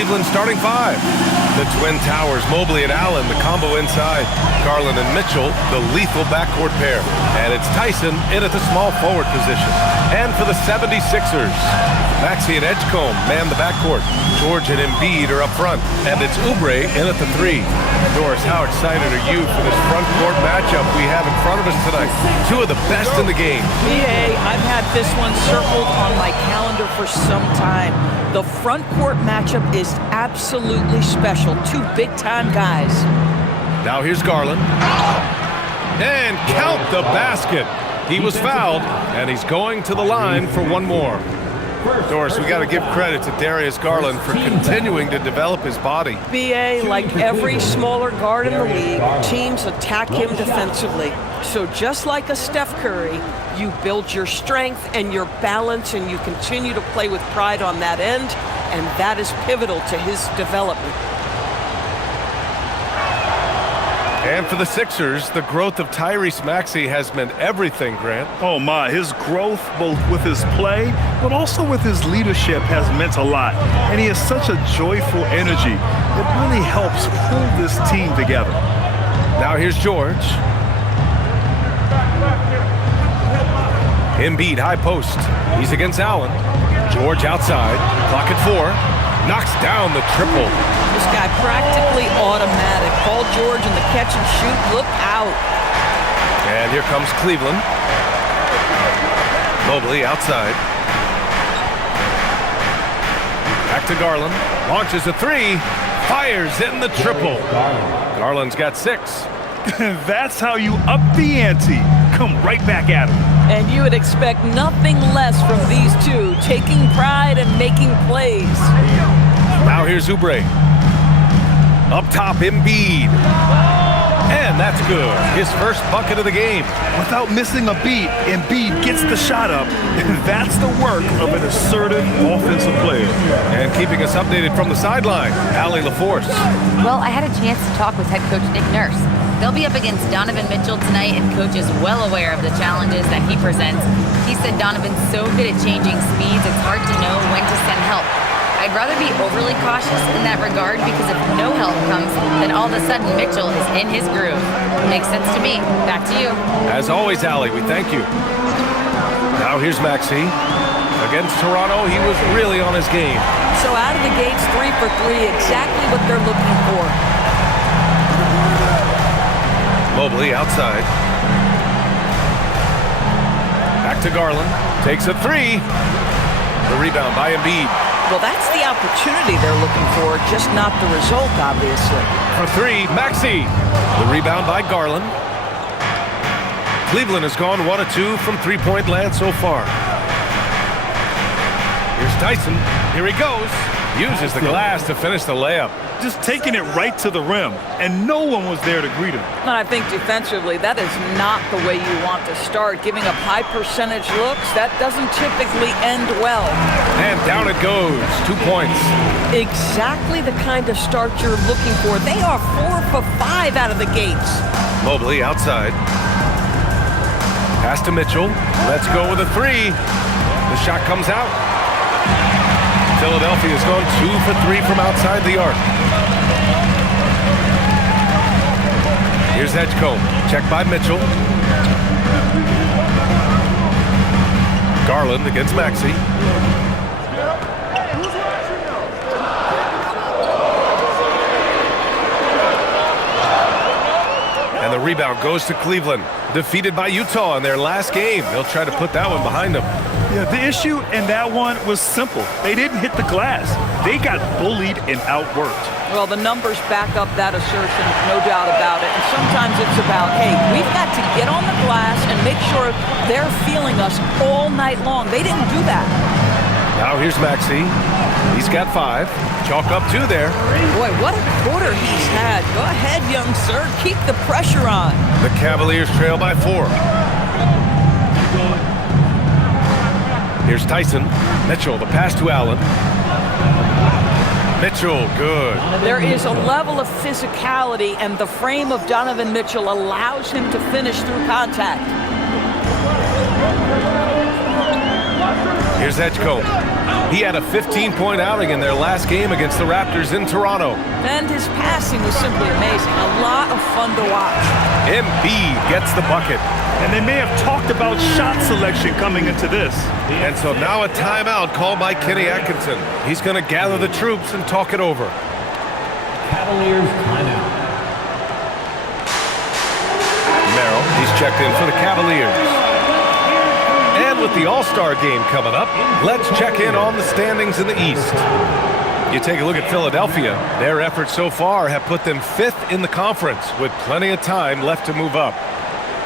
Cleveland's starting five. The Twin Towers, Mobley and Allen, the combo inside. Garland and Mitchell, the lethal backcourt pair. And it's Tyson in at the small forward position. And for the 76ers, Maxey and Edgecombe man the backcourt. George and Embiid are up front. And it's Oubre in at the three. Doris, how excited are you for this front court matchup we have in front of us tonight? Two of the best in the game. BA, I've had this one circled on my calendar for some time. The front court matchup is absolutely special. Two big-time guys. Now here's Garland. And count the basket. He was fouled, and he's going to the line for one more. Doris, we got to give credit to Darius Garland for continuing to develop his body. BA, like every smaller guard in the league, teams attack him defensively. So just like a Steph Curry, you build your strength and your balance, and you continue to play with pride on that end, and that is pivotal to his development. And for the Sixers, the growth of Tyrese Maxey has meant everything, Grant. Oh my, his growth both with his play, but also with his leadership has meant a lot. And he has such a joyful energy. It really helps pull this team together. Now here's George. Embiid, high post. He's against Allen. George outside. Clock at 4. Knocks down the triple. This guy practically automatic. Paul George in the catch and shoot. Look out. And here comes Cleveland. Mobley outside. Back to Garland. Launches a three. Fires in the triple. Garland's got 6. That's how you up the ante. Come right back at him. And you would expect nothing less from these two, taking pride and making plays. Now here's Oubre. Up top, Embiid. And that's good. His first bucket of the game. Without missing a beat, Embiid gets the shot up. And that's the work of an assertive offensive player. And keeping us updated from the sideline, Allie LaForce. Well, I had a chance to talk with head coach Nick Nurse. They'll be up against Donovan Mitchell tonight, and coach is well aware of the challenges that he presents. He said Donovan's so good at changing speeds, it's hard to know when to send help. I'd rather be overly cautious in that regard, because if no help comes, then all of a sudden Mitchell is in his groove. Makes sense to me. Back to you. As always, Allie, we thank you. Now here's Maxey. Against Toronto, he was really on his game. So out of the gates, 3 for 3, exactly what they're looking for. Mobley outside. Back to Garland. Takes a 3. The rebound by Embiid. Well, that's the opportunity they're looking for, just not the result, obviously. For 3, Maxey. The rebound by Garland. Cleveland has gone 1 of 2 from three-point land so far. Here's Tyson. Here he goes. Uses the glass to finish the layup. Just taking it right to the rim, and no one was there to greet him. And I think defensively, that is not the way you want to start. Giving up high percentage looks, that doesn't typically end well. And down it goes. 2 points. Exactly the kind of start you're looking for. They are 4 for 5 out of the gates. Mobley outside. Pass to Mitchell. Let's go with a 3. The shot comes out. Philadelphia's gone 2 for 3 from outside the arc. Here's Edgecombe. Check by Mitchell. Garland against Maxey. And the rebound goes to Cleveland. Defeated by Utah in their last game. They'll try to put that one behind them. Yeah, the issue in that one was simple. They didn't hit the glass. They got bullied and outworked. Well, the numbers back up that assertion, no doubt about it. And sometimes it's about, hey, we've got to get on the glass and make sure they're feeling us all night long. They didn't do that. Now here's Maxey. He's got 5. Chalk up 2 there. Boy, what a quarter he's had. Go ahead, young sir. Keep the pressure on. The Cavaliers trail by 4. Here's Tyson. Mitchell, the pass to Allen. Mitchell, good. There is a level of physicality, and the frame of Donovan Mitchell allows him to finish through contact. Here's Edgecombe. He had a 15-point outing in their last game against the Raptors in Toronto. And his passing was simply amazing. A lot of fun to watch. Embiid gets the bucket. And they may have talked about shot selection coming into this. And so now a timeout called by Kenny Atkinson. He's going to gather the troops and talk it over. Cavaliers timeout. Merrill, he's checked in for the Cavaliers. And with the All-Star game coming up, let's check in on the standings in the East. You take a look at Philadelphia. Their efforts so far have put them 5th in the conference with plenty of time left to move up.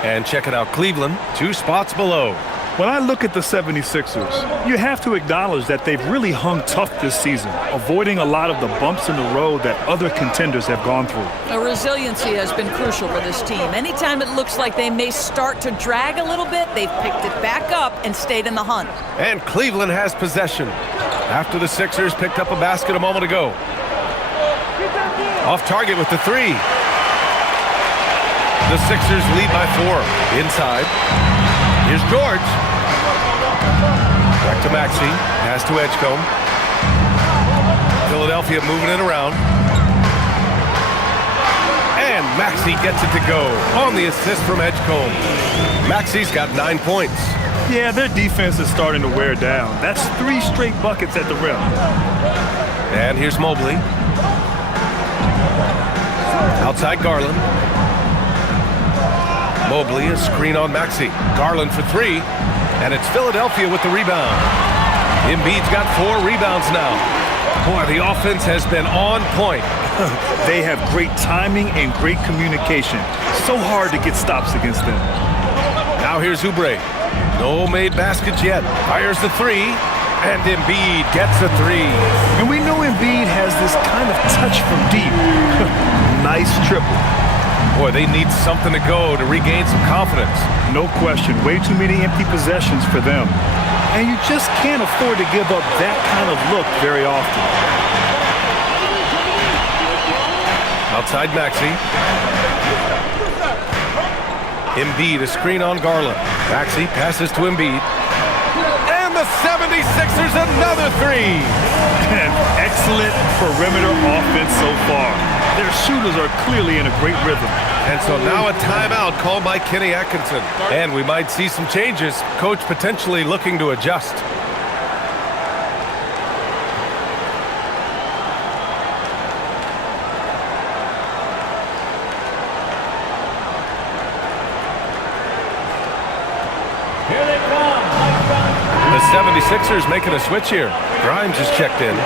And checking out Cleveland, 2 spots below. When I look at the 76ers, you have to acknowledge that they've really hung tough this season, avoiding a lot of the bumps in the road that other contenders have gone through. The resiliency has been crucial for this team. Anytime it looks like they may start to drag a little bit, they've picked it back up and stayed in the hunt. And Cleveland has possession after the Sixers picked up a basket a moment ago. Off target with the 3. The Sixers lead by 4. Inside. Here's George. Back to Maxey. Pass to Edgecombe. Philadelphia moving it around. And Maxey gets it to go on the assist from Edgecombe. Maxey's got 9 points. Yeah, their defense is starting to wear down. That's 3 straight buckets at the rim. And here's Mobley. Outside Garland. Mobley, a screen on Maxey. Garland for 3, and it's Philadelphia with the rebound. Embiid's got 4 rebounds now. Boy, the offense has been on point. They have great timing and great communication. So hard to get stops against them. Now here's Oubre. No made baskets yet. Fires the 3, and Embiid gets a 3. And we know Embiid has this kind of touch from deep. Nice triple. Boy, they need something to go to regain some confidence. No question, way too many empty possessions for them. And you just can't afford to give up that kind of look very often. Outside Maxey. Embiid, a screen on Garland. Maxey passes to Embiid. And the 76ers another 3. An excellent perimeter offense so far. Their shooters are clearly in a great rhythm. And so now a timeout called by Kenny Atkinson. And we might see some changes. Coach potentially looking to adjust. Here they come. The 76ers making a switch here. Grimes is checked in.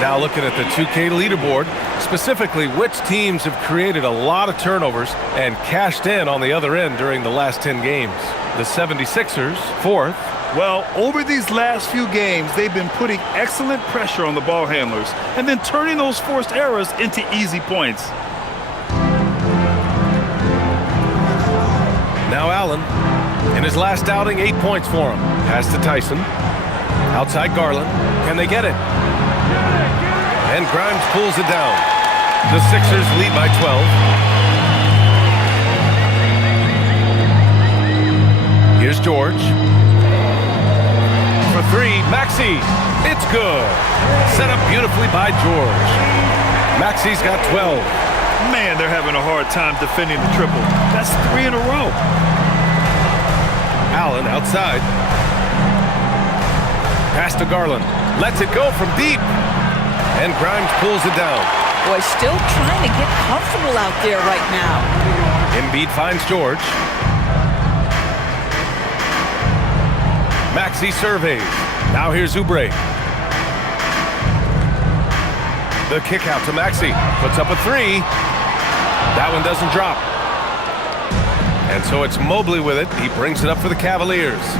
Now looking at the 2K leaderboard, specifically which teams have created a lot of turnovers and cashed in on the other end during the last 10 games. The 76ers, 4th. Well, over these last few games, they've been putting excellent pressure on the ball handlers and then turning those forced errors into easy points. Now Allen, in his last outing, 8 points for him. Pass to Tyson. Outside Garland. Can they get it? And Grimes pulls it down. The Sixers lead by 12. Here's George. For 3, Maxey. It's good. Set up beautifully by George. Maxey's got 12. Man, they're having a hard time defending the triple. That's 3 in a row. Allen outside. Pass to Garland. Lets it go from deep. And Grimes pulls it down. Boy, still trying to get comfortable out there right now. Embiid finds George. Maxey surveys. Now here's Oubre. The kick out to Maxey. Puts up a 3. That one doesn't drop. And so it's Mobley with it. He brings it up for the Cavaliers.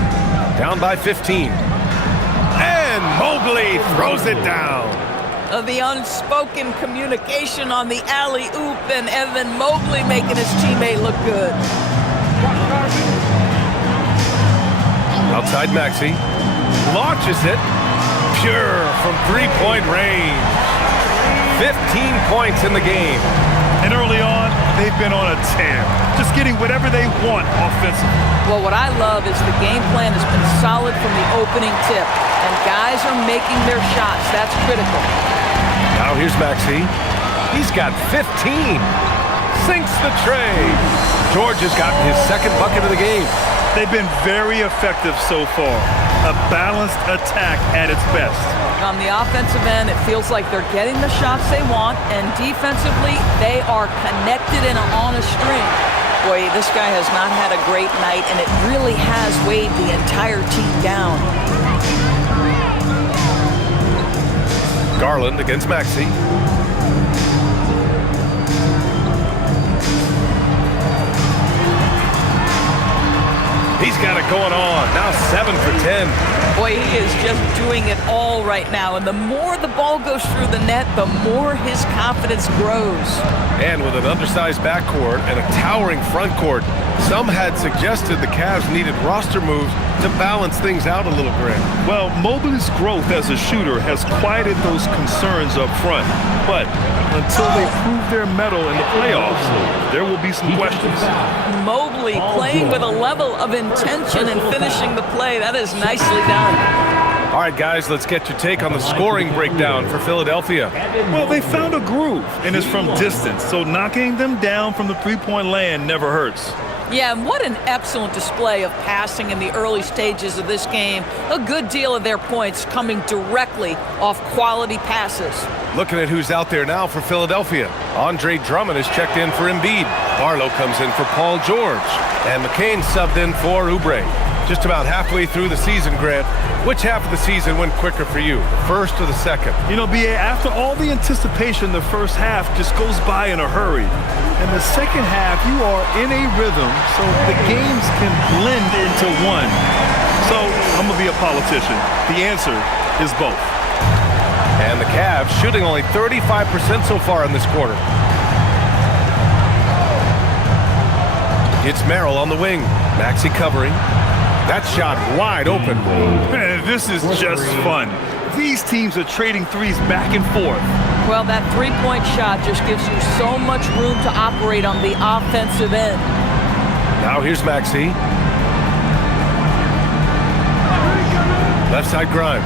Down by 15. And Mobley throws it down. The unspoken communication on the alley-oop, and Evan Mobley making his teammate look good. Outside Maxey. Launches it. Pure from 3-point range. 15 points in the game. And early on, they've been on a tear, just getting whatever they want offensively. Well, what I love is the game plan has been solid from the opening tip, and guys are making their shots. That's critical. Now here's Maxey. He's got 15. Sinks the tray. George has gotten his second bucket of the game. They've been very effective so far. A balanced attack at its best. On the offensive end, it feels like they're getting the shots they want, and defensively, they are connected and on a string. Boy, this guy has not had a great night, and it really has weighed the entire team down. Garland against Maxey. He's got it going on. Now 7 for 10. Boy, he is just doing it all right now. And the more the ball goes through the net, the more his confidence grows. And with an undersized backcourt and a towering front court, some had suggested the Cavs needed roster moves to balance things out a little, Grant. Well, Mobley's growth as a shooter has quieted those concerns up front. But until they prove their mettle in the playoffs, there will be some questions. Mobley playing with a level of intention and finishing the play. That is nicely done. All right, guys, let's get your take on the scoring breakdown for Philadelphia. Well, they found a groove, and it's from distance, so knocking them down from the three-point land never hurts. Yeah, and what an excellent display of passing in the early stages of this game. A good deal of their points coming directly off quality passes. Looking at who's out there now for Philadelphia. Andre Drummond is checked in for Embiid. Barlow comes in for Paul George. And McCain subbed in for Oubre. Just about halfway through the season, Grant. Which half of the season went quicker for you, first or the second? You know, B.A., after all the anticipation, the first half just goes by in a hurry. In the second half, you are in a rhythm, so the games can blend into one. So, I'm going to be a politician. The answer is both. And the Cavs shooting only 35% so far in this quarter. It's Merrill on the wing. Maxey covering. That shot wide open. Man, this is just fun. These teams are trading threes back and forth. Well, that three-point shot just gives you so much room to operate on the offensive end. Now here's Maxey. Left side Grimes.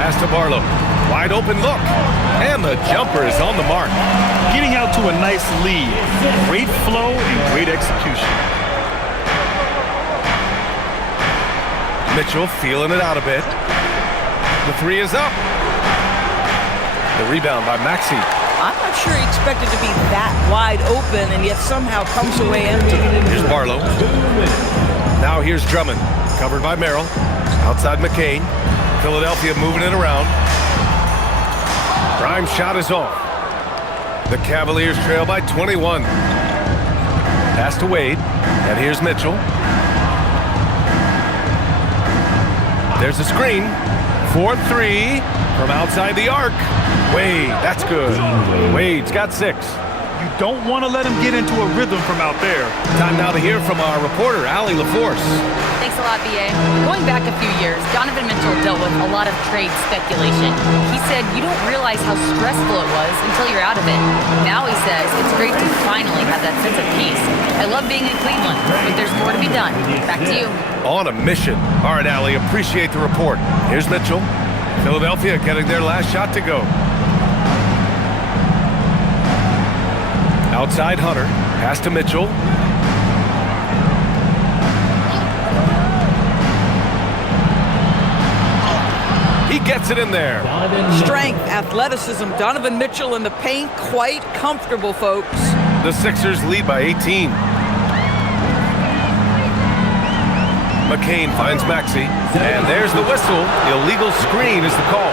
Pass to Barlow. Wide open look. And the jumper is on the mark. Getting out to a nice lead. Great flow and great execution. Mitchell feeling it out a bit. The three is up. The rebound by Maxey. I'm not sure he expected to be that wide open and yet somehow comes away empty. Here's Barlow. Now here's Drummond. Covered by Merrill. Outside McCain. Philadelphia moving it around. Grimes' shot is off. The Cavaliers trail by 21. Pass to Wade. And here's Mitchell. There's a screen. 4-3 from outside the arc. Wade, that's good. Wade's got 6. You don't want to let him get into a rhythm from out there. Time now to hear from our reporter, Allie LaForce. Thanks a lot, B.A. Going back a few years, Donovan Mitchell dealt with a lot of trade speculation. He said you don't realize how stressful it was until you're out of it. Now he says it's great to finally have that sense of peace. I love being in Cleveland, but there's more to be done. Back to you. On a mission. All right, Allie, appreciate the report. Here's Mitchell. Philadelphia getting their last shot to go. Outside Hunter. Pass to Mitchell. He gets it in there. Strength, athleticism, Donovan Mitchell in the paint, quite comfortable, folks. The Sixers lead by 18. McCain finds Maxey. And there's the whistle. Illegal screen is the call.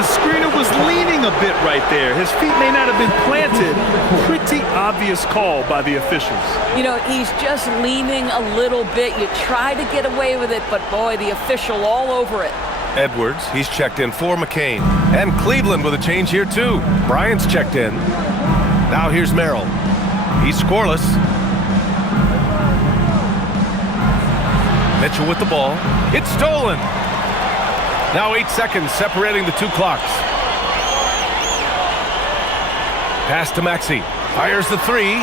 The screener was leaning a bit right there. His feet may not have been planted. Pretty obvious call by the officials. You know, he's just leaning a little bit. You try to get away with it, but boy, the official all over it. Edwards, he's checked in for McCain. And Cleveland with a change here too. Bryant's checked in. Now here's Merrill. He's scoreless. Mitchell with the ball. It's stolen. Now 8 seconds separating the two clocks. Pass to Maxey. Fires the three.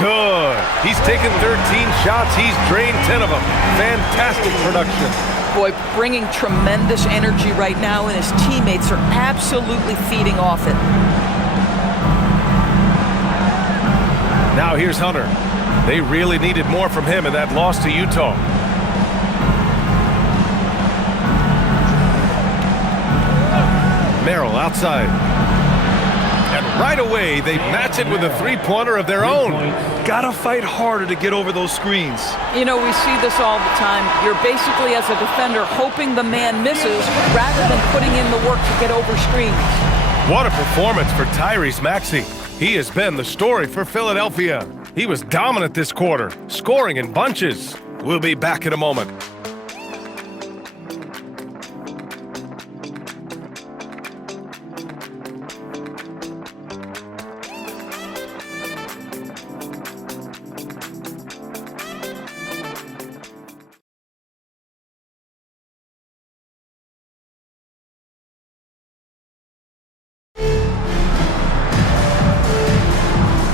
Good. He's taken 13 shots. He's drained 10 of them. Fantastic production. Boy, bringing tremendous energy right now, and his teammates are absolutely feeding off it. Now here's Hunter. They really needed more from him in that loss to Utah. Merrill outside. And right away, they match it with a three-pointer of their own. Gotta fight harder to get over those screens. You know, we see this all the time. You're basically, as a defender, hoping the man misses rather than putting in the work to get over screens. What a performance for Tyrese Maxey. He has been the story for Philadelphia. He was dominant this quarter, scoring in bunches. We'll be back in a moment.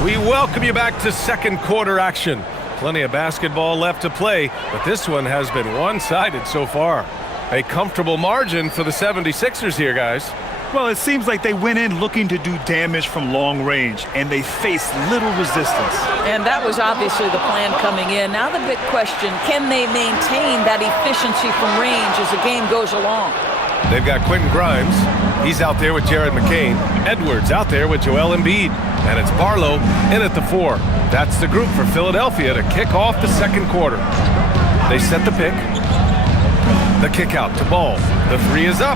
We welcome you back to second quarter action. Plenty of basketball left to play, but this one has been one-sided so far. A comfortable margin for the 76ers here, guys. Well, it seems like they went in looking to do damage from long range, and they faced little resistance. And that was obviously the plan coming in. Now the big question, can they maintain that efficiency from range as the game goes along? They've got Quentin Grimes. He's out there with Jared McCain. Edwards out there with Joel Embiid. And it's Barlow in at the 4. That's the group for Philadelphia to kick off the second quarter. They set the pick. The kick out to Ball. The 3 is up.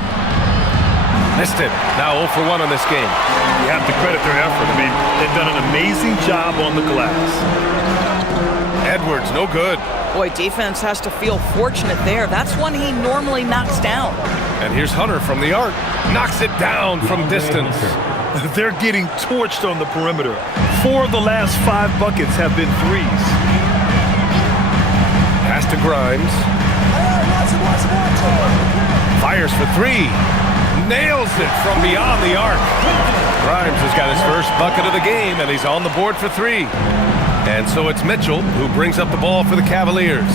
Missed it. Now 0 for 1 on this game. You have to credit their effort. I mean, they've done an amazing job on the glass. Edwards, no good. Boy, defense has to feel fortunate there. That's one he normally knocks down. And here's Hunter from the arc. Knocks it down from distance. They're getting torched on the perimeter. 4 of the last 5 buckets have been threes. Pass to Grimes. Fires for 3. Nails it from beyond the arc. Grimes has got his first bucket of the game, and he's on the board for 3. And so it's Mitchell who brings up the ball for the Cavaliers.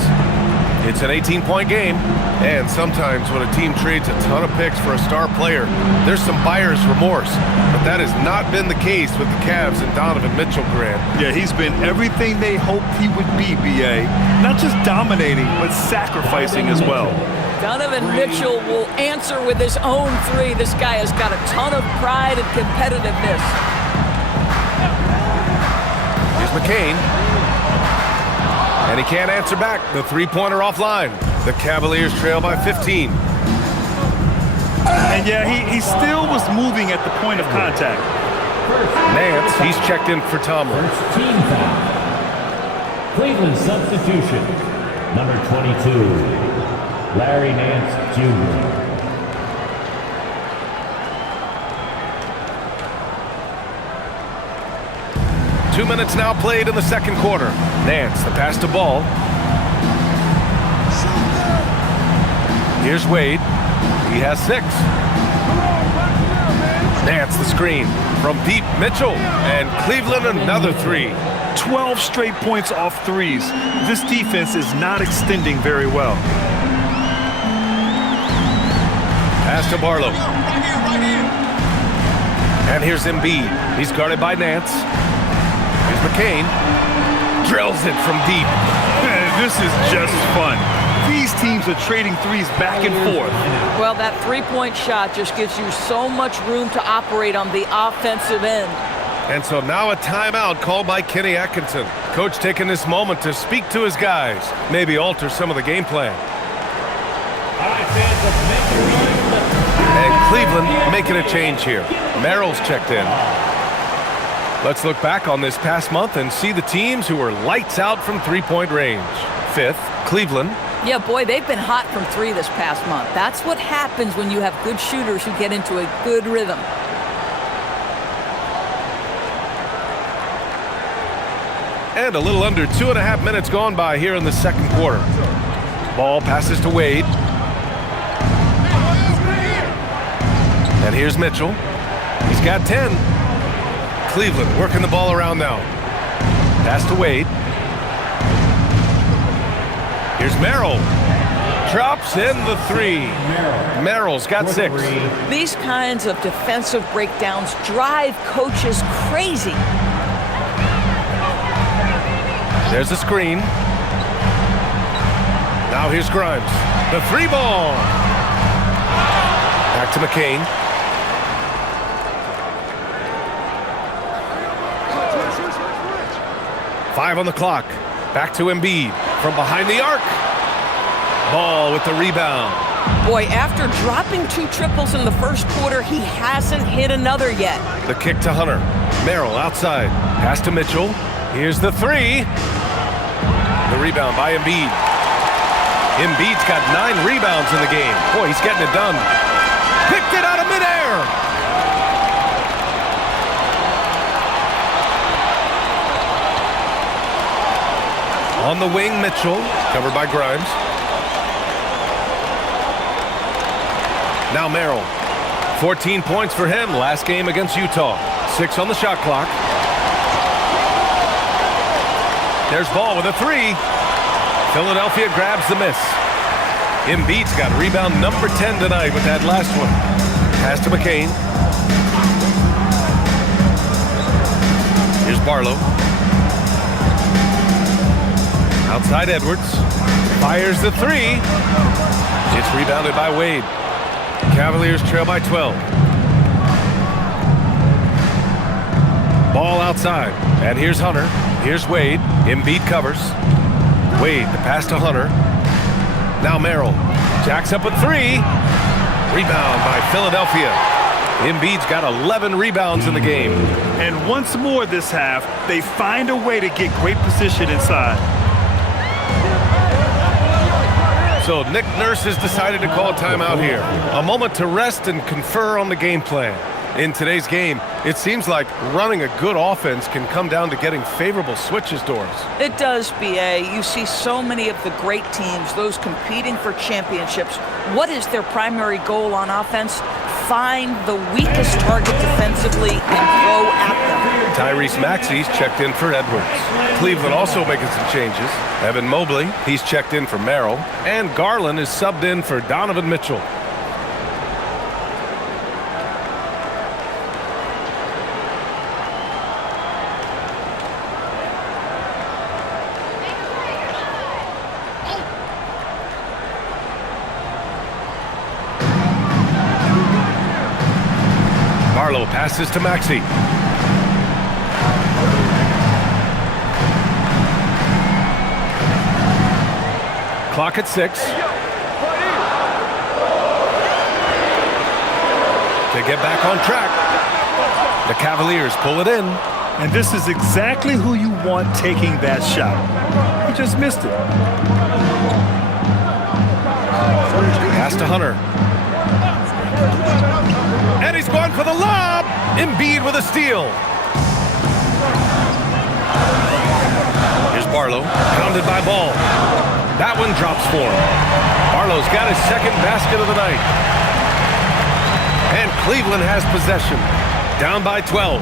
It's an 18-point game, and sometimes when a team trades a ton of picks for a star player, there's some buyer's remorse. But that has not been the case with the Cavs and Donovan Mitchell, Grant. Yeah, he's been everything they hoped he would be, B.A. Not just dominating, but sacrificing as well. Donovan Mitchell will answer with his own 3. This guy has got a ton of pride and competitiveness. Here's McCain. And he can't answer back. The three-pointer offline. The Cavaliers trail by 15. And yeah, he still was moving at the point of contact. Nance, he's checked in for Tomlin. First team foul. Cleveland substitution. Number 22. Larry Nance, Jr. 2 minutes now played in the second quarter. Nance, the pass to Ball. Here's Wade. He has 6. Nance, the screen. From deep, Mitchell. And Cleveland, another 3. 12 straight points off threes. This defense is not extending very well. Pass to Barlow. And here's Embiid. He's guarded by Nance. Here's McCain. Drills it from deep. This is just fun. These teams are trading threes back and forth. Well, that three-point shot just gives you so much room to operate on the offensive end. And so now a timeout called by Kenny Atkinson. Coach taking this moment to speak to his guys, maybe alter some of the game plan. All right, fans, let's make it. And Cleveland making a change here. Merrill's checked in. Let's look back on this past month and see the teams who were lights out from three-point range. 5th, Cleveland. Yeah, boy, they've been hot from 3 this past month. That's what happens when you have good shooters who get into a good rhythm. And a little under 2.5 minutes gone by here in the second quarter. Ball passes to Wade. And here's Mitchell. He's got 10. Cleveland working the ball around now. Pass to Wade. Here's Merrill. Drops in the 3. Merrill's got 6. These kinds of defensive breakdowns drive coaches crazy. There's the screen. Now here's Grimes. The 3 ball. Back to McCain. Five on the clock. Back to Embiid. From behind the arc. Ball with the rebound. Boy, after dropping 2 triples in the first quarter, he hasn't hit another yet. The kick to Hunter. Merrill outside. Pass to Mitchell. Here's the 3. The rebound by Embiid. Embiid's got 9 rebounds in the game. Boy, he's getting it done. Picked it out of midair. On the wing, Mitchell. Covered by Grimes. Now Merrill. 14 points for him last game against Utah. 6 on the shot clock. There's Ball with a 3. Philadelphia grabs the miss. Embiid's got rebound number 10 tonight with that last one. Pass to McCain. Here's Barlow. Outside Edwards. Fires the 3. It's rebounded by Wade. Cavaliers trail by 12. Ball outside. And here's Hunter. Here's Wade. Embiid covers. Wade, the pass to Hunter. Now Merrill. Jacks up a 3. Rebound by Philadelphia. Embiid's got 11 rebounds in the game. And once more this half, they find a way to get great position inside. So Nick Nurse has decided to call a timeout here. A moment to rest and confer on the game plan. In today's game, it seems like running a good offense can come down to getting favorable switches, Doris. It does, B.A. You see so many of the great teams, those competing for championships. What is their primary goal on offense? Find the weakest target defensively and go at them. Tyrese Maxey's checked in for Edwards. Cleveland also making some changes. Evan Mobley, he's checked in for Merrill. And Garland is subbed in for Donovan Mitchell. Barlow passes to Maxey. Clock at 6. To get back on track. The Cavaliers pull it in. And this is exactly who you want taking that shot. He just missed it. Pass to Hunter. And he's going for the lob. Embiid with a steal. Here's Barlow, pounded by Ball. That one drops for him. Barlow's got his second basket of the night. And Cleveland has possession. Down by 12.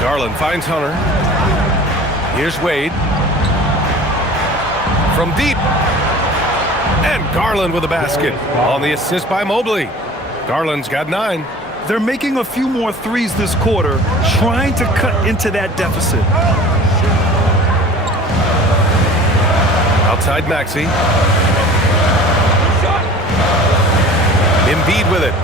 Garland finds Hunter. Here's Wade. From deep. And Garland with a basket on the assist by Mobley. Garland's got 9. They're making a few more threes this quarter, trying to cut into that deficit. Outside Maxey. Embiid with it.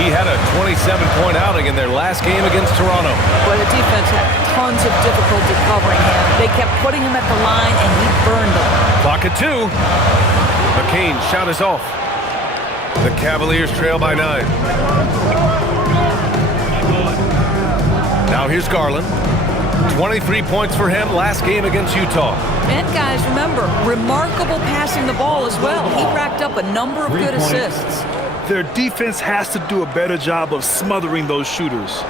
He had a 27-point outing in their last game against Toronto. Well, the defense had tons of difficulty covering him. They kept putting him at the line, and he burned them. Clock at 2. McCain's shot is off. The Cavaliers trail by 9. Now here's Garland. 23 points for him last game against Utah. And guys, remember, remarkable passing the ball as well. He racked up a number of good assists. Their defense has to do a better job of smothering those shooters.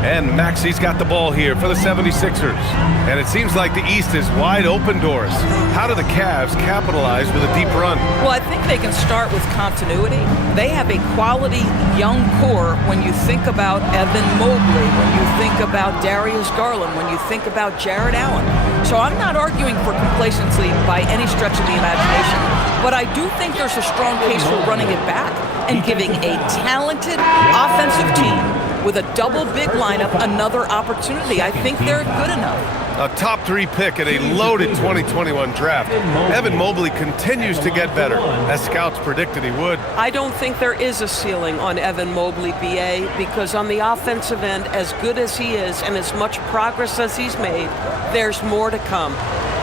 And Maxi's got the ball here for the 76ers. And it seems like the East is wide open doors. How do the Cavs capitalize with a deep run? Well, I think they can start with continuity. They have a quality young core when you think about Evan Mobley, when you think about Darius Garland, when you think about Jared Allen. So I'm not arguing for complacency by any stretch of the imagination, but I do think there's a strong case for running it back and giving a talented offensive team with a double big lineup another opportunity. I think they're good enough. A top 3 pick in a loaded 2021 draft. Evan Mobley continues to get better, as scouts predicted he would. I don't think there is a ceiling on Evan Mobley, BA, because on the offensive end, as good as he is and as much progress as he's made, there's more to come.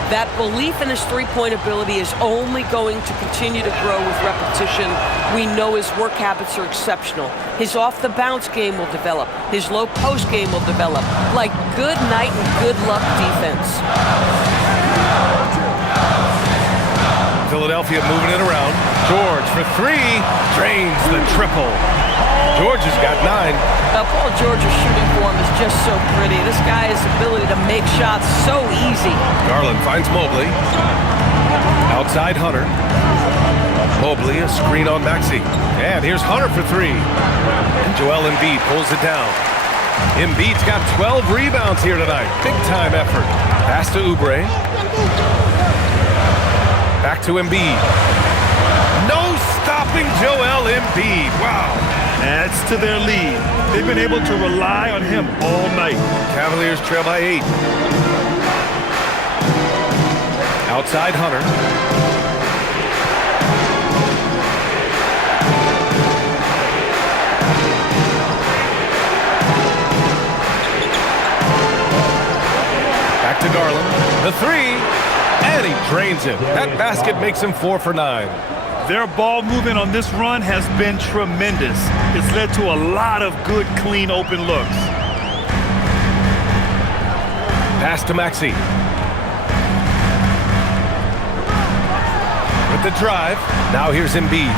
That belief in his three-point ability is only going to continue to grow with repetition. We know his work habits are exceptional. His off-the-bounce game will develop. His low-post game will develop. Like good night and good luck defense. Philadelphia moving it around. George for 3, drains the triple. George has got 9. Paul George's shooting form is just so pretty. This guy's ability to make shots so easy. Garland finds Mobley. Outside Hunter. Mobley, a screen on Maxey. And here's Hunter for 3. And Joel Embiid pulls it down. Embiid's got 12 rebounds here tonight. Big time effort. Pass to Oubre. Back to Embiid. No stopping Joel Embiid. Wow. Adds to their lead. They've been able to rely on him all night. Cavaliers trail by 8. Outside Hunter. Back to Garland. The 3. And he drains it. That basket makes him 4 for 9. Their ball movement on this run has been tremendous. It's led to a lot of good, clean, open looks. Pass to Maxey. With the drive. Now here's Embiid.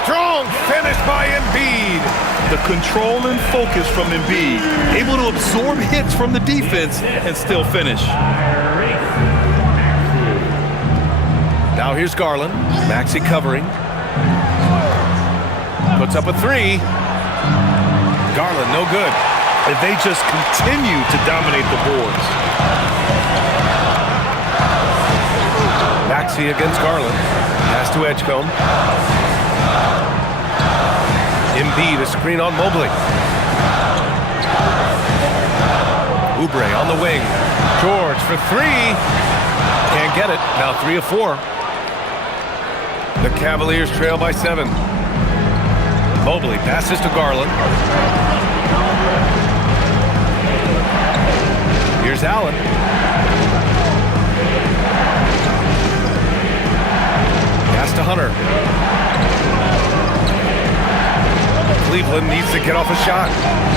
Strong finish by Embiid. The control and focus from Embiid. Able to absorb hits from the defense and still finish. Now here's Garland. Maxey covering. Puts up a 3. Garland, no good. And they just continue to dominate the boards. Maxey against Garland. Pass to Edgecombe. Embiid, a screen on Mobley. Oubre on the wing. George for 3. Can't get it. Now 3 of 4. The Cavaliers trail by 7. Mobley passes to Garland. Here's Allen. Pass to Hunter. Cleveland needs to get off a shot,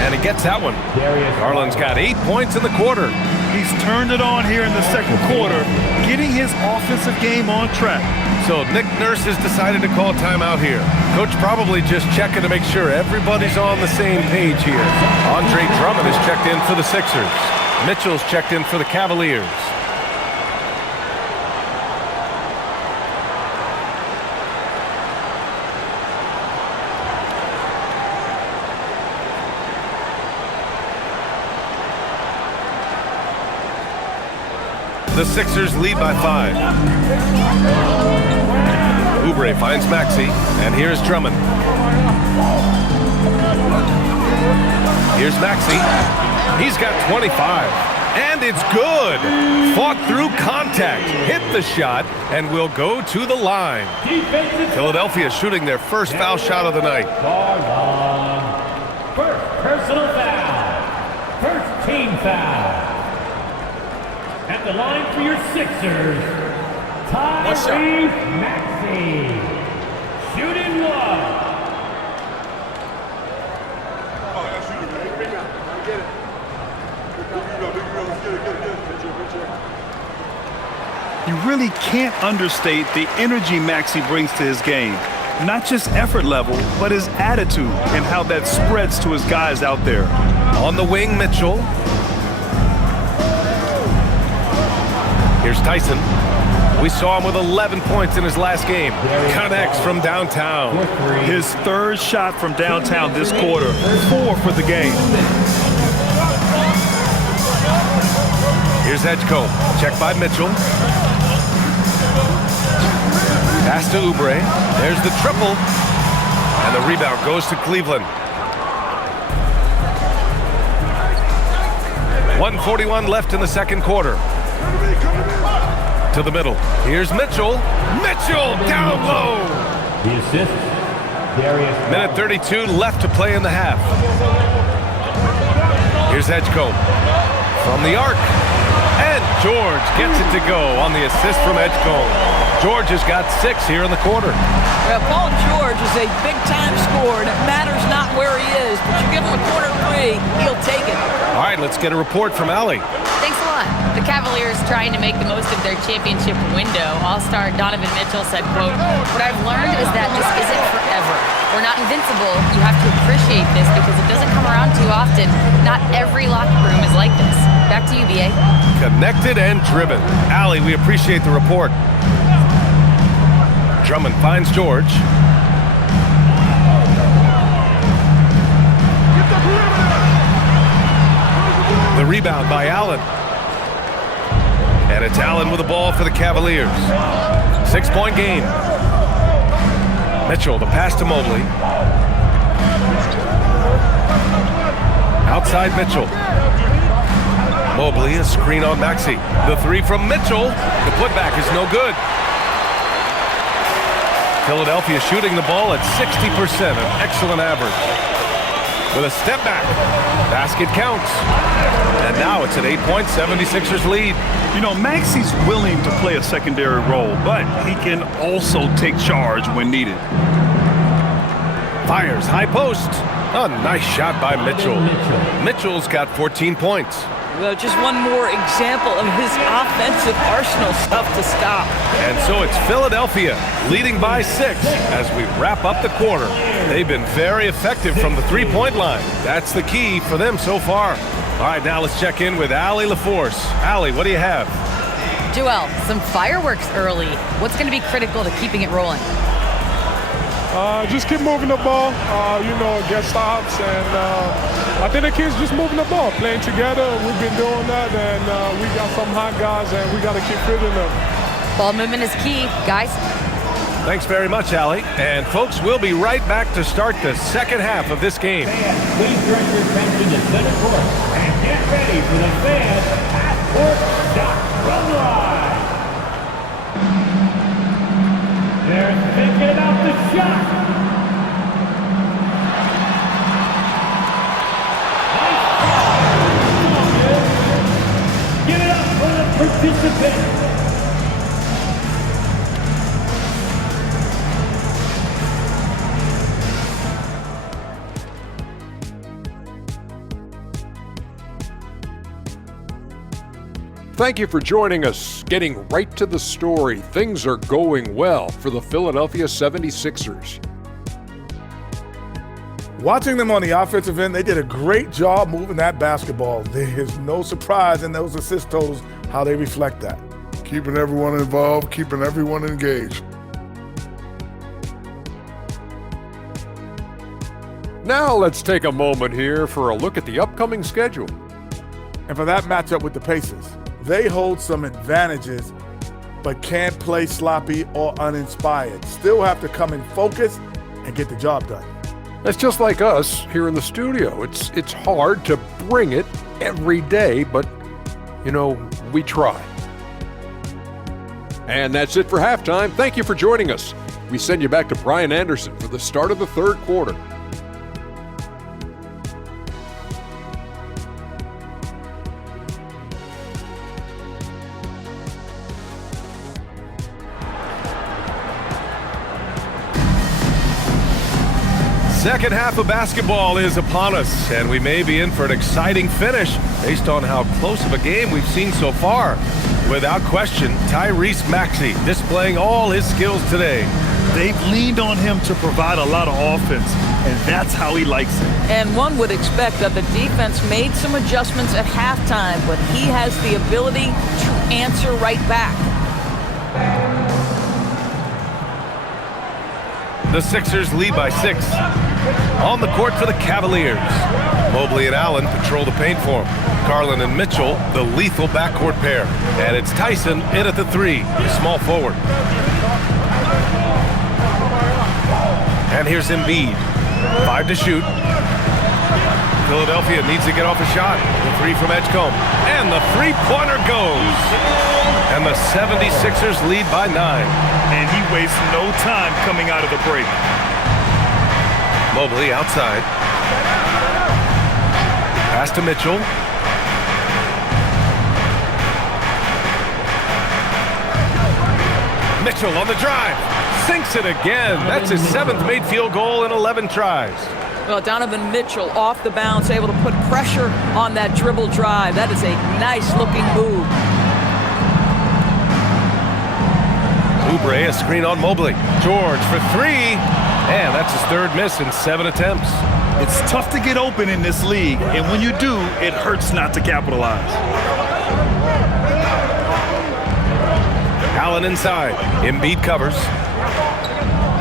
and he gets that one. Garland's got 8 points in the quarter. He's turned it on here in the second quarter, getting his offensive game on track. So Nick Nurse has decided to call timeout here. Coach probably just checking to make sure everybody's on the same page here. Andre Drummond is checked in for the Sixers. Mitchell's checked in for the Cavaliers. The Sixers lead by 5. Oubre finds Maxey, and here's Drummond. Here's Maxey. He's got 25, and it's good. Fought through contact, hit the shot, and will go to the line. Philadelphia shooting their first foul shot of the night. First personal foul. First team foul. At the line for your Sixers, Tyrese Maxey. Shooting 1. You really can't understate the energy Maxey brings to his game. not just effort level, but his attitude and how that spreads to his guys out there. On the wing, Mitchell. Here's Tyson. We saw him with 11 points in his last game. Connects from downtown. His third shot from downtown this quarter, 4 for the game. Here's Edgecombe. Check by Mitchell. Pass to Oubre. There's the triple. And the rebound goes to Cleveland. 1:41 left in the second quarter. To the middle. Here's Mitchell. Mitchell down low. The assist, Darius. Minute 32 left to play in the half. Here's Edgecombe. From the arc. And George gets it to go on the assist from Edgecombe. George has got 6 here in the quarter. Well, Paul George is a big-time scorer, and it matters not where he is, but you give him a corner 3, he'll take it. All right, let's get a report from Allie. Thanks a lot. The Cavaliers trying to make the most of their championship window. All-star Donovan Mitchell said, quote, "What I've learned is that this isn't forever. We're not invincible. You have to appreciate this because it doesn't come around too often. Not every locker room is like this." Back to you, BA. Connected and driven. Allie, we appreciate the report. Drummond finds George. The rebound by Allen. And it's Allen with the ball for the Cavaliers. 6-point game. Mitchell, the pass to Mobley. Outside Mitchell. Mobley, a screen on Maxey. The 3 from Mitchell. The putback is no good. Philadelphia shooting the ball at 60%, an excellent average. With a step back, basket counts. And now it's an 8-point 76ers lead. You know, Maxey's willing to play a secondary role, but he can also take charge when needed. Fires high post. A nice shot by Mitchell. Mitchell's got 14 points. Well, just one more example of his offensive arsenal stuff to stop. And so it's Philadelphia leading by 6 as we wrap up the quarter. They've been very effective from the 3-point line. That's the key for them so far. All right, now let's check in with Allie LaForce. Allie, what do you have? Joel, some fireworks early. What's going to be critical to keeping it rolling? Just keep moving the ball, get stops, and I think the kids just moving the ball, playing together. We've been doing that, and we got some hot guys, and we got to keep fitting them. Ball movement is key, guys. Thanks very much, Allie. And folks, we'll be right back to start the second half of this game. Fans, please direct your attention to center court and get ready for the fans half-court shot run line. They're picking up the shot. Nice pass. Give it up for the participants. Thank you for joining us. Getting right to the story, things are going well for the Philadelphia 76ers. Watching them on the offensive end, they did a great job moving that basketball. There's no surprise in those assist totals how they reflect that. Keeping everyone involved, keeping everyone engaged. Now let's take a moment here for a look at the upcoming schedule. And for that matchup with the Pacers, they hold some advantages, but can't play sloppy or uninspired. Still have to come in focused and get the job done. That's just like us here in the studio. It's hard to bring it every day, but, we try. And that's it for halftime. Thank you for joining us. We send you back to Brian Anderson for the start of the third quarter. Second half of basketball is upon us, and we may be in for an exciting finish based on how close of a game we've seen so far. Without question, Tyrese Maxey displaying all his skills today. They've leaned on him to provide a lot of offense, and that's how he likes it. And one would expect that the defense made some adjustments at halftime, but he has the ability to answer right back. The Sixers lead by 6. On the court for the Cavaliers. Mobley and Allen patrol the paint for him. Garland and Mitchell, the lethal backcourt pair. And it's Tyson in at the 3, the small forward. And here's Embiid. 5 to shoot. Philadelphia needs to get off a shot. The 3 from Edgecombe. And the three-pointer goes. And the 76ers lead by 9. And he wastes no time coming out of the break. Mobley outside. Pass to Mitchell. Mitchell on the drive. Sinks it again. That's his 7th made field goal in 11 tries. Well, Donovan Mitchell off the bounce, able to put pressure on that dribble drive. That is a nice-looking move. Oubre, a screen on Mobley. George for 3. And that's his 3rd miss in 7 attempts. It's tough to get open in this league, and when you do, it hurts not to capitalize. Allen inside. Embiid covers.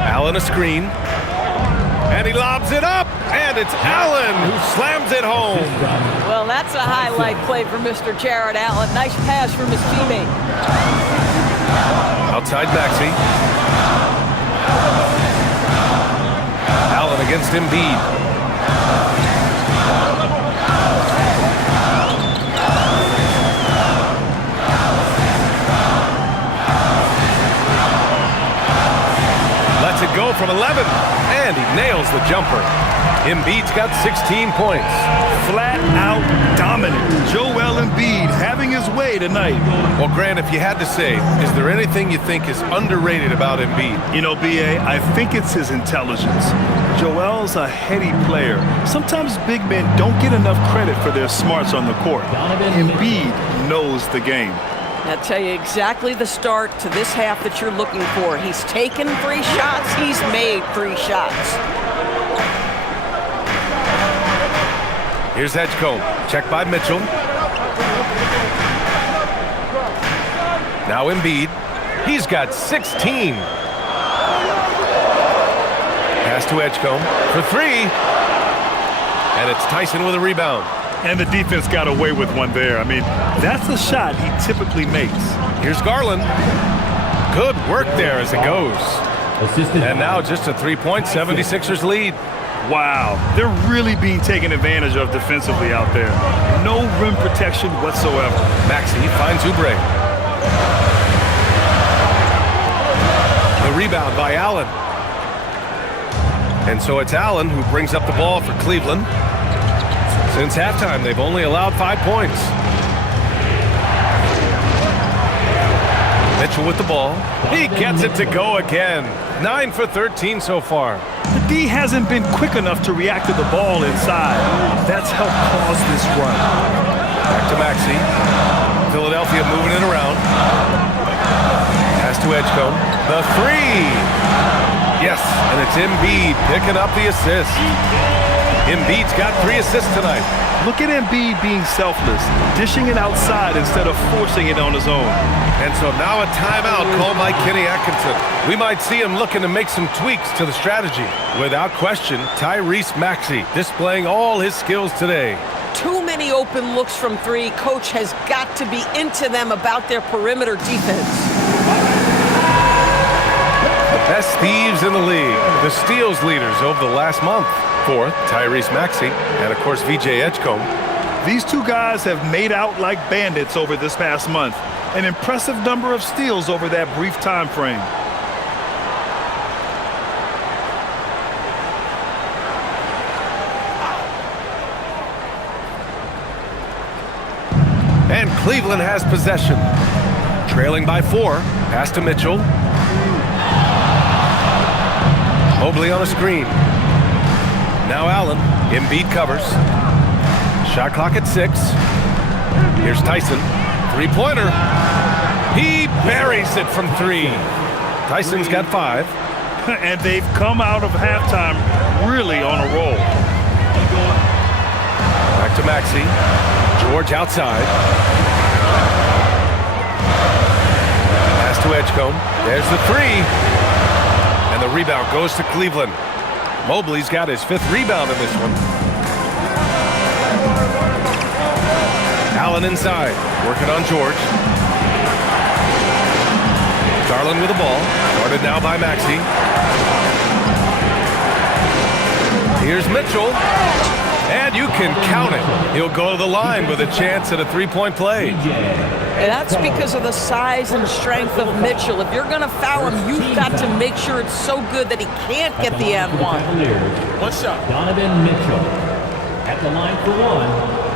Allen a screen. And he lobs it up. And it's Allen who slams it home. Well, that's a highlight play for Mr. Jared Allen. Nice pass from his teammate. Outside Maxey. Allen against Embiid. Lets it go from 11, and he nails the jumper. Embiid's got 16 points. Flat out dominant. Joel Embiid having his way tonight. Well, Grant, if you had to say, is there anything you think is underrated about Embiid? You know, B.A., I think it's his intelligence. Joel's a heady player. Sometimes big men don't get enough credit for their smarts on the court. Embiid knows the game. I'll tell you exactly the start to this half that you're looking for. He's taken 3 shots. He's made 3 shots. Here's Edgecombe. Check by Mitchell. Now Embiid. He's got 16. Pass to Edgecombe for 3. And it's Tyson with a rebound. And the defense got away with one there. I mean, that's a shot he typically makes. Here's Garland. Good work there as it goes. And now just a 3-point 76ers lead. Wow, they're really being taken advantage of defensively out there. No rim protection whatsoever. Maxey finds Oubre. The rebound by Allen. And so it's Allen who brings up the ball for Cleveland. Since halftime, they've only allowed 5 points. Mitchell with the ball. He gets it to go again. 9 for 13 so far. The D hasn't been quick enough to react to the ball inside. That's helped cause this run. Back to Maxey. Philadelphia moving it around. Pass to Edgecombe. The 3. Yes, and it's Embiid picking up the assist. Embiid's got 3 assists tonight. Look at Embiid being selfless, dishing it outside instead of forcing it on his own. And so now a timeout called by Kenny Atkinson. We might see him looking to make some tweaks to the strategy. Without question, Tyrese Maxey displaying all his skills today. Too many open looks from 3. Coach has got to be into them about their perimeter defense. The best thieves in the league, the steals leaders over the last month. 4th, Tyrese Maxey, and of course VJ Edgecombe. These 2 guys have made out like bandits over this past month. An impressive number of steals over that brief time frame. And Cleveland has possession. Trailing by 4, pass to Mitchell. Mobley on a screen. Now Allen. Embiid covers. Shot clock at 6. Here's Tyson. 3-pointer. He buries it from 3. Tyson's got 5. And they've come out of halftime really on a roll. Back to Maxey. George outside. Pass to Edgecombe. There's the three. And the rebound goes to Cleveland. Mobley's got his 5th rebound in this one. Allen inside. Working on George. Garland with the ball. Guarded now by Maxey. Here's Mitchell. And you can count it. He'll go to the line with a chance at a 3-point play. And that's because of the size and strength of Mitchell. If you're going to foul him, you've got to make sure it's so good that he can't get the and one. What's up? Donovan Mitchell at the line for one.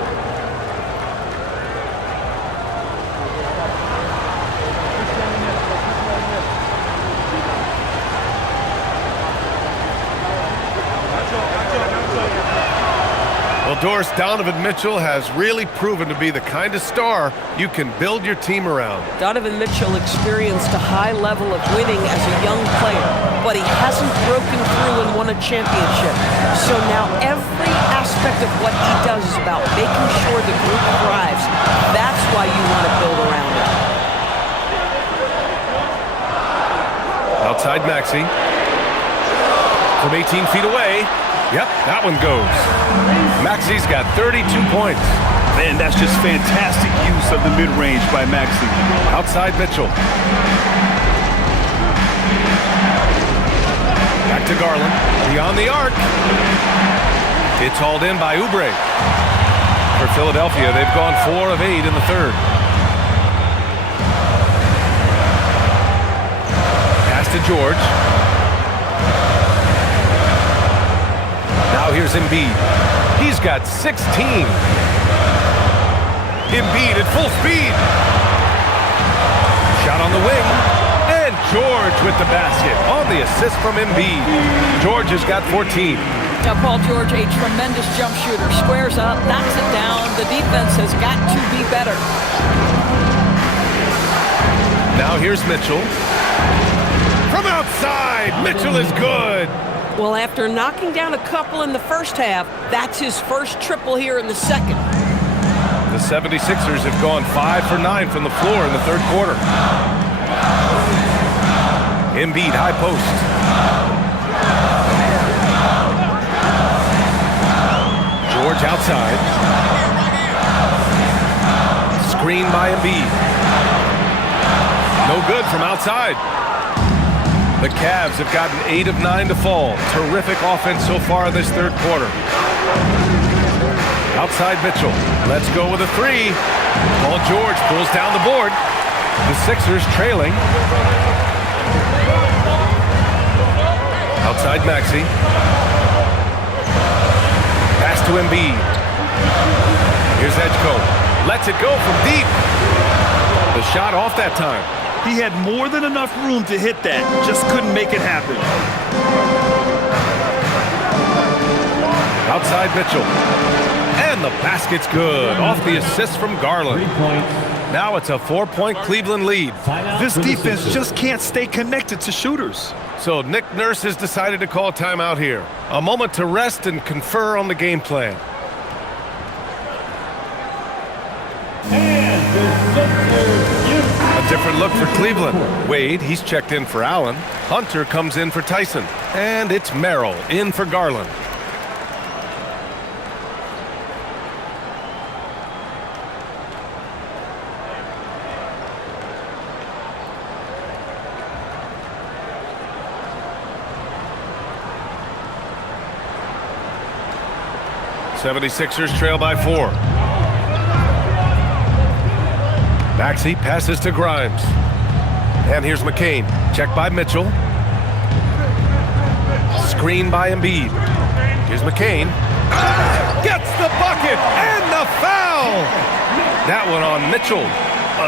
Doris, Donovan Mitchell has really proven to be the kind of star you can build your team around. Donovan Mitchell experienced a high level of winning as a young player, but he hasn't broken through and won a championship. So now every aspect of what he does is about making sure the group thrives. That's why you want to build around him. Outside Maxey. From 18 feet away. Yep, that one goes. Maxey's got 32 points. Man, that's just fantastic use of the mid-range by Maxey. Outside Mitchell. Back to Garland. Beyond the arc. It's hauled in by Oubre. For Philadelphia, they've gone 4 of 8 in the third. Pass to George. Now here's Embiid. He's got 16. Embiid at full speed. Shot on the wing. And George with the basket on the assist from Embiid. George has got 14. Now, Paul George, a tremendous jump shooter. Squares up, knocks it down. The defense has got to be better. Now here's Mitchell. From outside, Mitchell is good. Well, after knocking down a couple in the first half, that's his first triple here in the second. The 76ers have gone 5 for 9 from the floor in the third quarter. Embiid, high post. George outside. Screen by Embiid. No good from outside. The Cavs have gotten 8 of 9 to fall. Terrific offense so far in this third quarter. Outside Mitchell. Let's go with a 3. Paul George pulls down the board. The Sixers trailing. Outside Maxey. Pass to Embiid. Here's Edgecombe. Lets it go from deep. The shot off that time. He had more than enough room to hit that. Just couldn't make it happen. Outside Mitchell. And the basket's good. Off the assist from Garland. 3 points. Now it's a 4-point Cleveland lead. This defense just can't stay connected to shooters. So Nick Nurse has decided to call timeout here. A moment to rest and confer on the game plan. A different look for Cleveland. Wade, he's checked in for Allen. Hunter comes in for Tyson. And it's Merrill in for Garland. '76ers trail by 4. Maxey passes to Grimes. And here's McCain. Check by Mitchell. Screen by Embiid. Here's McCain. Gets the bucket and the foul! That one on Mitchell.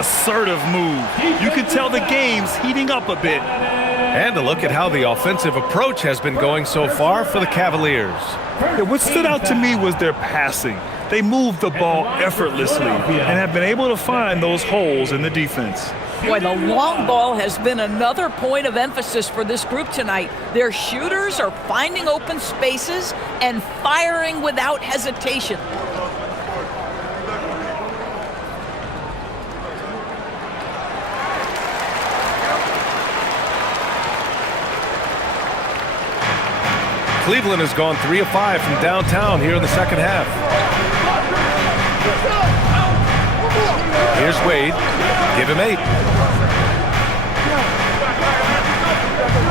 Assertive move. You can tell the game's heating up a bit. And a look at how the offensive approach has been going so far for the Cavaliers. Yeah, what stood out to me was their passing. They move the ball effortlessly and have been able to find those holes in the defense. Boy, the long ball has been another point of emphasis for this group tonight. Their shooters are finding open spaces and firing without hesitation. Cleveland has gone 3 of 5 from downtown here in the second half. Here's Wade. Give him 8.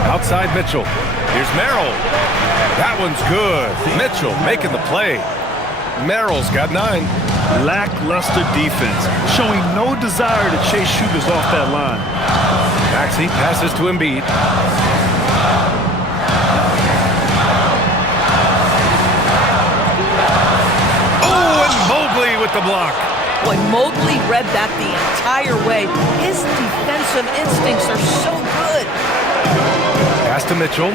Outside Mitchell. Here's Merrill. That one's good. Mitchell making the play. Merrill's got 9. Lackluster defense, showing no desire to chase shooters off that line. Maxey passes to Embiid. With the block. Boy, Mobley read that the entire way. His defensive instincts are so good. Pass to Mitchell.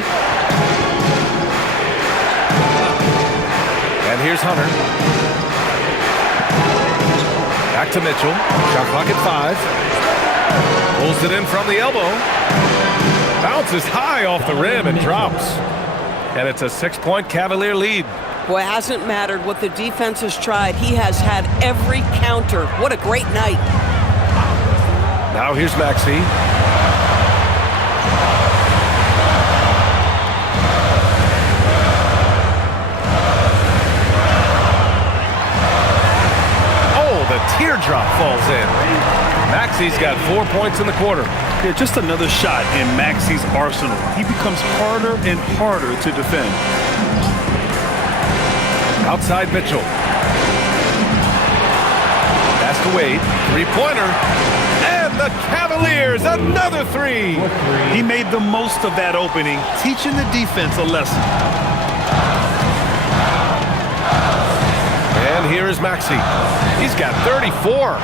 And here's Hunter. Back to Mitchell. Shot clock at 5. Pulls it in from the elbow. Bounces high off the rim and drops. And it's a 6-point Cavalier lead. Boy, it hasn't mattered what the defense has tried. He has had every counter. What a great night. Now here's Maxey. Oh, the teardrop falls in. Maxey's got 4 points in the quarter. Yeah, just another shot in Maxey's arsenal. He becomes harder and harder to defend. Outside Mitchell. Pass to Wade. 3-pointer. And the Cavaliers, another 3. He made the most of that opening, teaching the defense a lesson. And here is Maxey. He's got 34.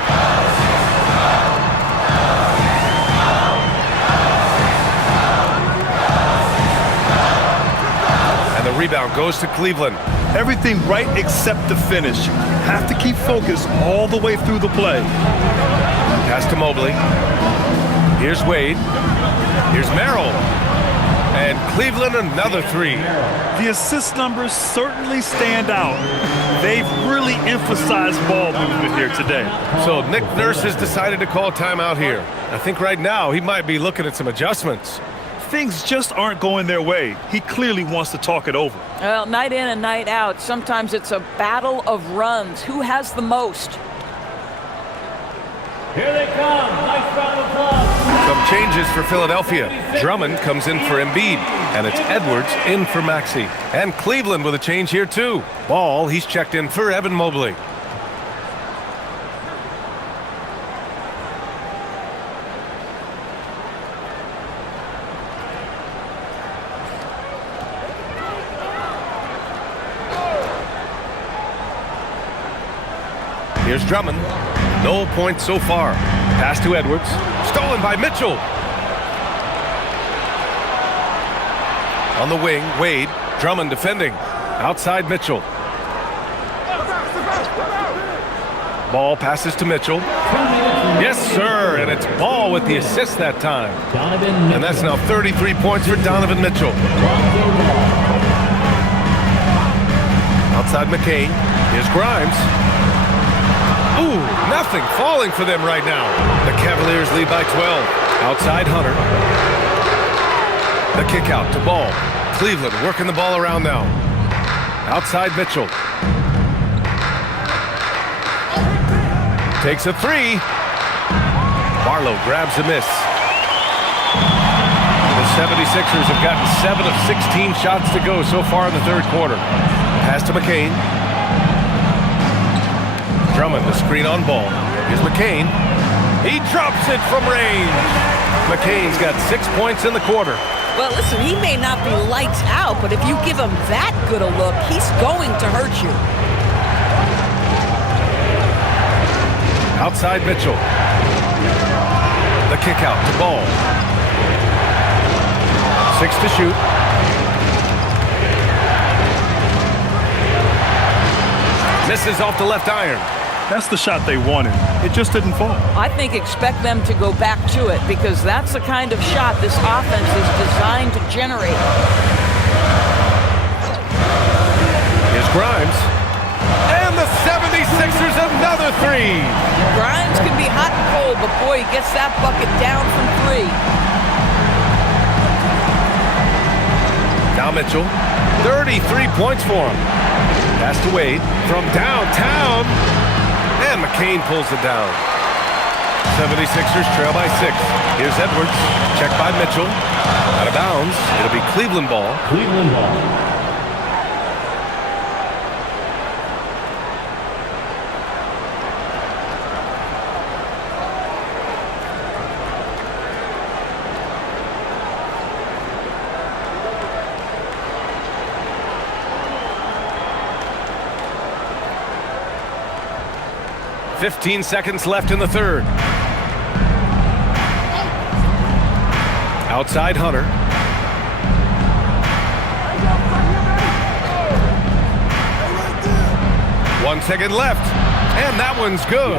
And the rebound goes to Cleveland. Everything right except the finish. Have to keep focused all the way through the play. Pass to Mobley. Here's Wade. Here's Merrill. And Cleveland another 3. The assist numbers certainly stand out. They've really emphasized ball movement here today. So Nick Nurse has decided to call timeout here. I think right now he might be looking at some adjustments. Things just aren't going their way. He clearly wants to talk it over. Well, night in and night out, sometimes it's a battle of runs. Who has the most? Here they come. Nice round of applause. Some changes for Philadelphia. Drummond comes in for Embiid, and it's Edwards in for Maxey. And Cleveland with a change here too. Ball, he's checked in for Evan Mobley. Here's Drummond. No points so far. Pass to Edwards. Stolen by Mitchell. On the wing, Wade. Drummond defending. Outside Mitchell. Ball passes to Mitchell. Yes, sir. And it's Ball with the assist that time. And that's now 33 points for Donovan Mitchell. Outside McCain. Here's Grimes. Ooh, nothing falling for them right now. The Cavaliers lead by 12. Outside Hunter. The kick out to Ball. Cleveland working the ball around now. Outside Mitchell. Takes a 3. Barlow grabs a miss. The 76ers have gotten 7 of 16 shots to go so far in the third quarter. Pass to McCain. Drummond, the screen on Ball. Here's McCain. He drops it from range. McCain's got 6 points in the quarter. Well, listen, he may not be lights out, but if you give him that good a look, he's going to hurt you. Outside Mitchell. The kick out to Ball. 6 to shoot. Misses off the left iron. That's the shot they wanted. It just didn't fall. I think expect them to go back to it because that's the kind of shot this offense is designed to generate. Here's Grimes. And the 76ers another three. Grimes can be hot and cold, but boy, he gets that bucket down from three. Now Mitchell, 33 points for him. Pass to Wade from downtown. And McCain pulls it down. 76ers trail by 6. Here's Edwards. Checked by Mitchell. Out of bounds. It'll be Cleveland ball. Cleveland ball. .15 seconds left in the third. Outside Hunter. One second left. And that one's good.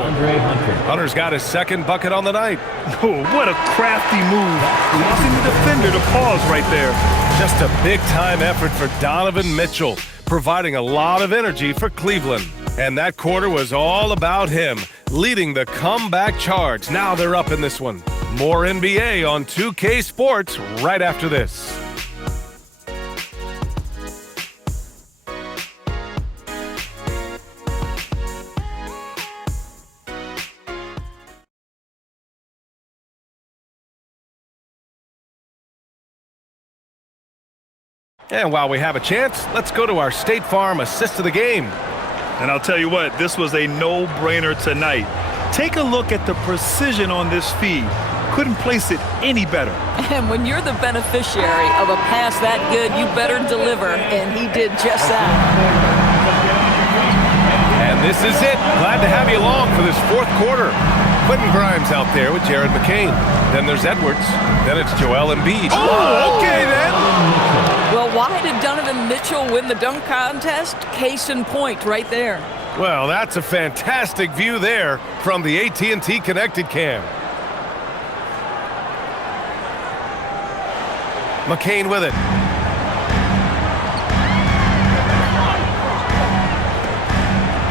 Hunter's got his second bucket on the night. Oh, what a crafty move. Causing the defender to pause right there. Just a big-time effort for Donovan Mitchell, providing a lot of energy for Cleveland. And that quarter was all about him, leading the comeback charge. Now they're up in this one. More NBA on 2K Sports right after this. And while we have a chance, let's go to our State Farm assist of the game. And I'll tell you what, this was a no-brainer tonight. Take a look at the precision on this feed. Couldn't place it any better. And when you're the beneficiary of a pass that good, you better deliver, and he did just that. And this is it. Glad to have you along for this fourth quarter. Quentin Grimes out there with Jared McCain. Then there's Edwards. Then it's Joel Embiid. Oh, okay then. Well, why did Donovan Mitchell win the dunk contest? Case in point right there. Well, that's a fantastic view there from the AT&T Connected Cam. McCain with it.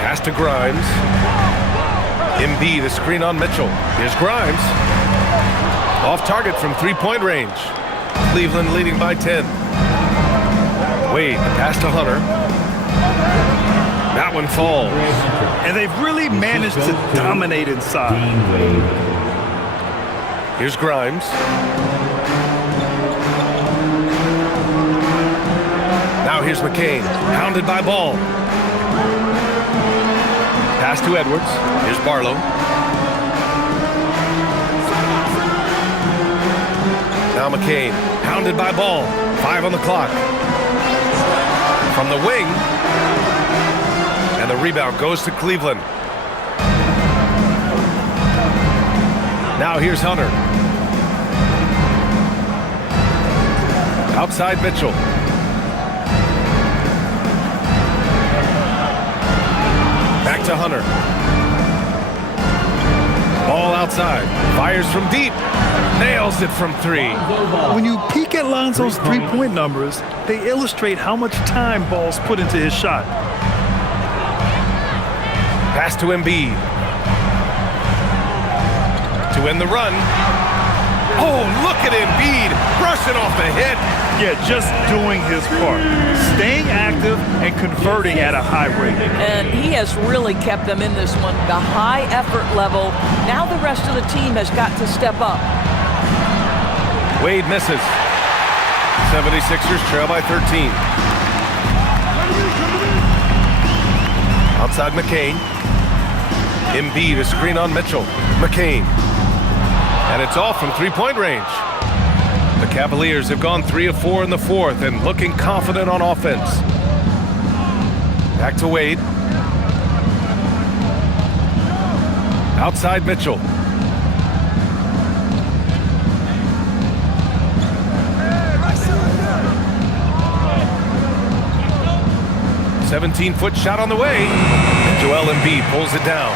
Pass to Grimes. Embiid, a screen on Mitchell. Here's Grimes. Off target from three-point range. Cleveland leading by 10. Wade, the pass to Hunter. That one falls. And they've really managed to dominate inside. Here's Grimes. Now here's McCain, hounded by Ball. Pass to Edwards. Here's Barlow. Now McCain, hounded by Ball. 5 on the clock. From the wing. And the rebound goes to Cleveland. Now here's Hunter. Outside Mitchell. Back to Hunter. Ball outside. Fires from deep. Nails it from 3. When you peek at Lonzo's three-point numbers, they illustrate how much time Ball's put into his shot. Pass to Embiid. To end the run. Oh, look at Embiid brushing off the hit. Yeah, just doing his part. Staying active and converting at a high rate. And he has really kept them in this one. The high effort level. Now the rest of the team has got to step up. Wade misses. 76ers trail by 13. Outside McCain. Embiid, a screen on Mitchell. McCain. And it's off from three-point range. The Cavaliers have gone 3 of 4 in the fourth and looking confident on offense. Back to Wade. Outside Mitchell. 17-foot shot on the way. And Joel Embiid pulls it down.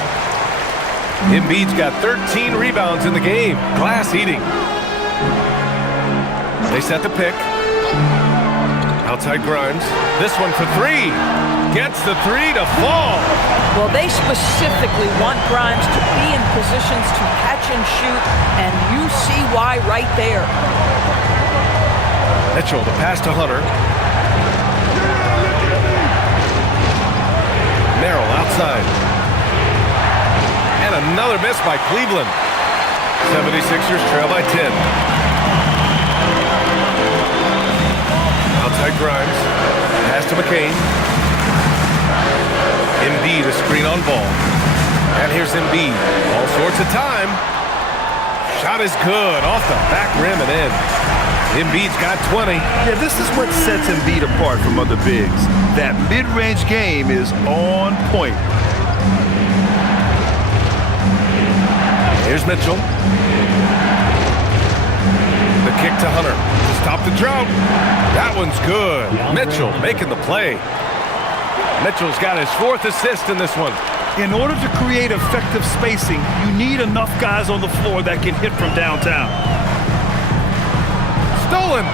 Embiid's got 13 rebounds in the game. Glass eating. They set the pick. Outside Grimes. This one for three. Gets the three to fall. Well, they specifically want Grimes to be in positions to catch and shoot, and you see why right there. Mitchell, the pass to Hunter. Merrill outside. And another miss by Cleveland. 76ers trail by 10. Outside Grimes. Pass to McCain. Embiid, a screen on ball. And here's Embiid. All sorts of time. Shot is good. Off the back rim and in. Embiid's got 20. Yeah, this is what sets Embiid apart from other bigs. That mid-range game is on point. Here's Mitchell. The kick to Hunter to stop the drought. That one's good. Mitchell making the play. Mitchell's got his 4th assist in this one. In order to create effective spacing, you need enough guys on the floor that can hit from downtown. Stolen.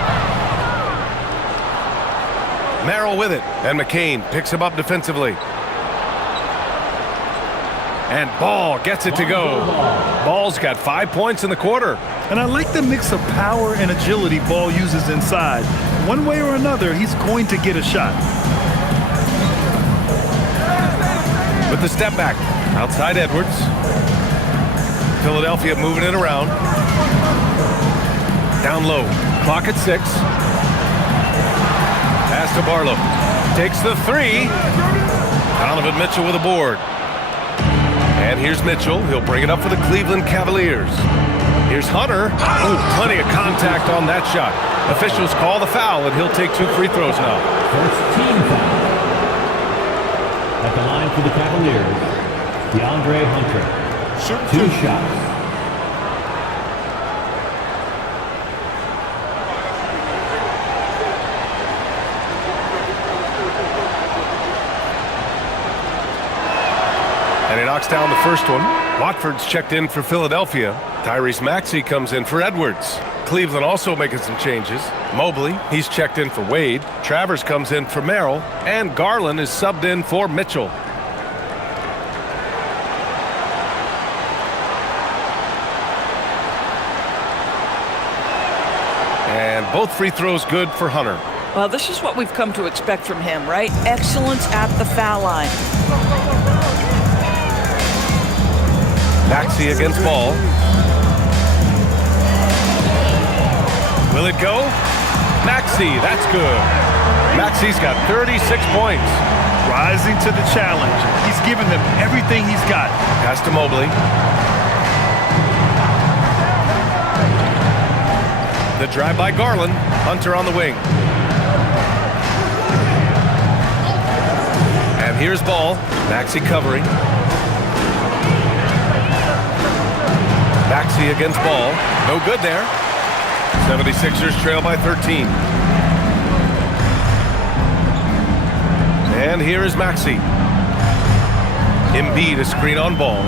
Merrill with it. And McCain picks him up defensively. And Ball gets it to go. Ball's got 5 points in the quarter. And I like the mix of power and agility Ball uses inside. One way or another, he's going to get a shot. With the step back. Outside Edwards. Philadelphia moving it around. Down low. Clock at 6. Pass to Barlow. Takes the three. Donovan Mitchell with a board. And here's Mitchell. He'll bring it up for the Cleveland Cavaliers. Here's Hunter. Ooh, plenty of contact on that shot. Officials call the foul, and he'll take 2 free throws now. First team foul. At the line for the Cavaliers, DeAndre Hunter. 2 shots. And he knocks down the first one. Watford's checked in for Philadelphia. Tyrese Maxey comes in for Edwards. Cleveland also making some changes. Mobley, he's checked in for Wade. Travers comes in for Merrill. And Garland is subbed in for Mitchell. And both free throws good for Hunter. Well, this is what we've come to expect from him, right? Excellence at the foul line. Maxey against Ball. Will it go? Maxey, that's good. Maxey's got 36 points. Rising to the challenge. He's given them everything he's got. Pass to Mobley. The drive by Garland. Hunter on the wing. And here's Ball. Maxey covering. Maxey against Ball. No good there. 76ers trail by 13. And here is Maxey. Embiid, a screen on Ball.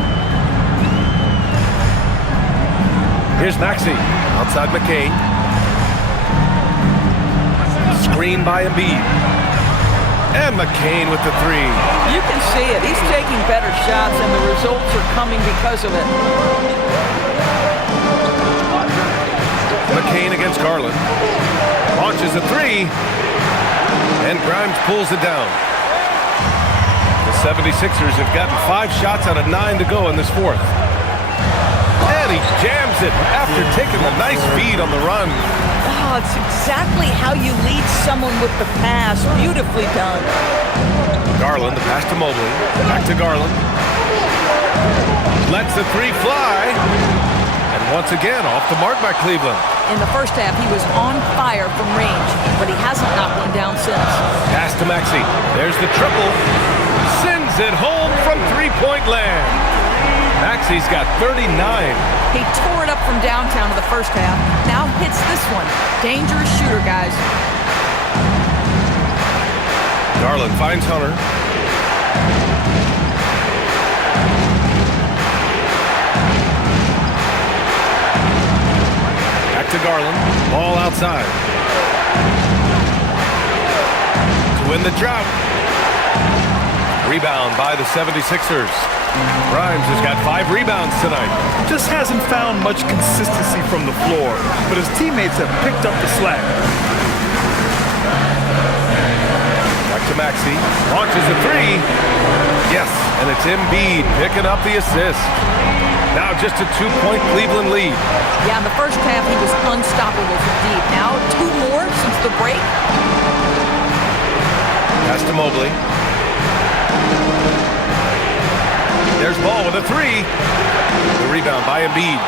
Here's Maxey. Outside McCain. Screen by Embiid. And McCain with the three. You can see it. He's taking better shots, and the results are coming because of it. McCain against Garland. Launches a three. And Grimes pulls it down. The 76ers have gotten 5 shots out of 9 to go in this fourth. And he jams it after taking a nice feed on the run. Oh, it's exactly how you lead someone with the pass. Beautifully done. Garland, the pass to Mobley. Back to Garland. Lets the three fly. And once again, off the mark by Cleveland. In the first half, he was on fire from range, but he hasn't knocked one down since. Pass to Maxey. There's the triple. Sends it home from three-point land. Maxey's got 39. He tore it up from downtown in the first half. Now hits this one. Dangerous shooter, guys. Garland finds Hunter. Back to Garland. Ball outside. To win the drought. Rebound by the 76ers. Grimes has got 5 rebounds tonight. Just hasn't found much consistency from the floor, but his teammates have picked up the slack. Back to Maxey. Launches a 3. Yes, and it's Embiid picking up the assist. Now just a 2-point Cleveland lead. Yeah, in the first half, he was unstoppable from deep. Now 2 more since the break. Pass to Mobley. There's Ball with a 3. The rebound by Embiid.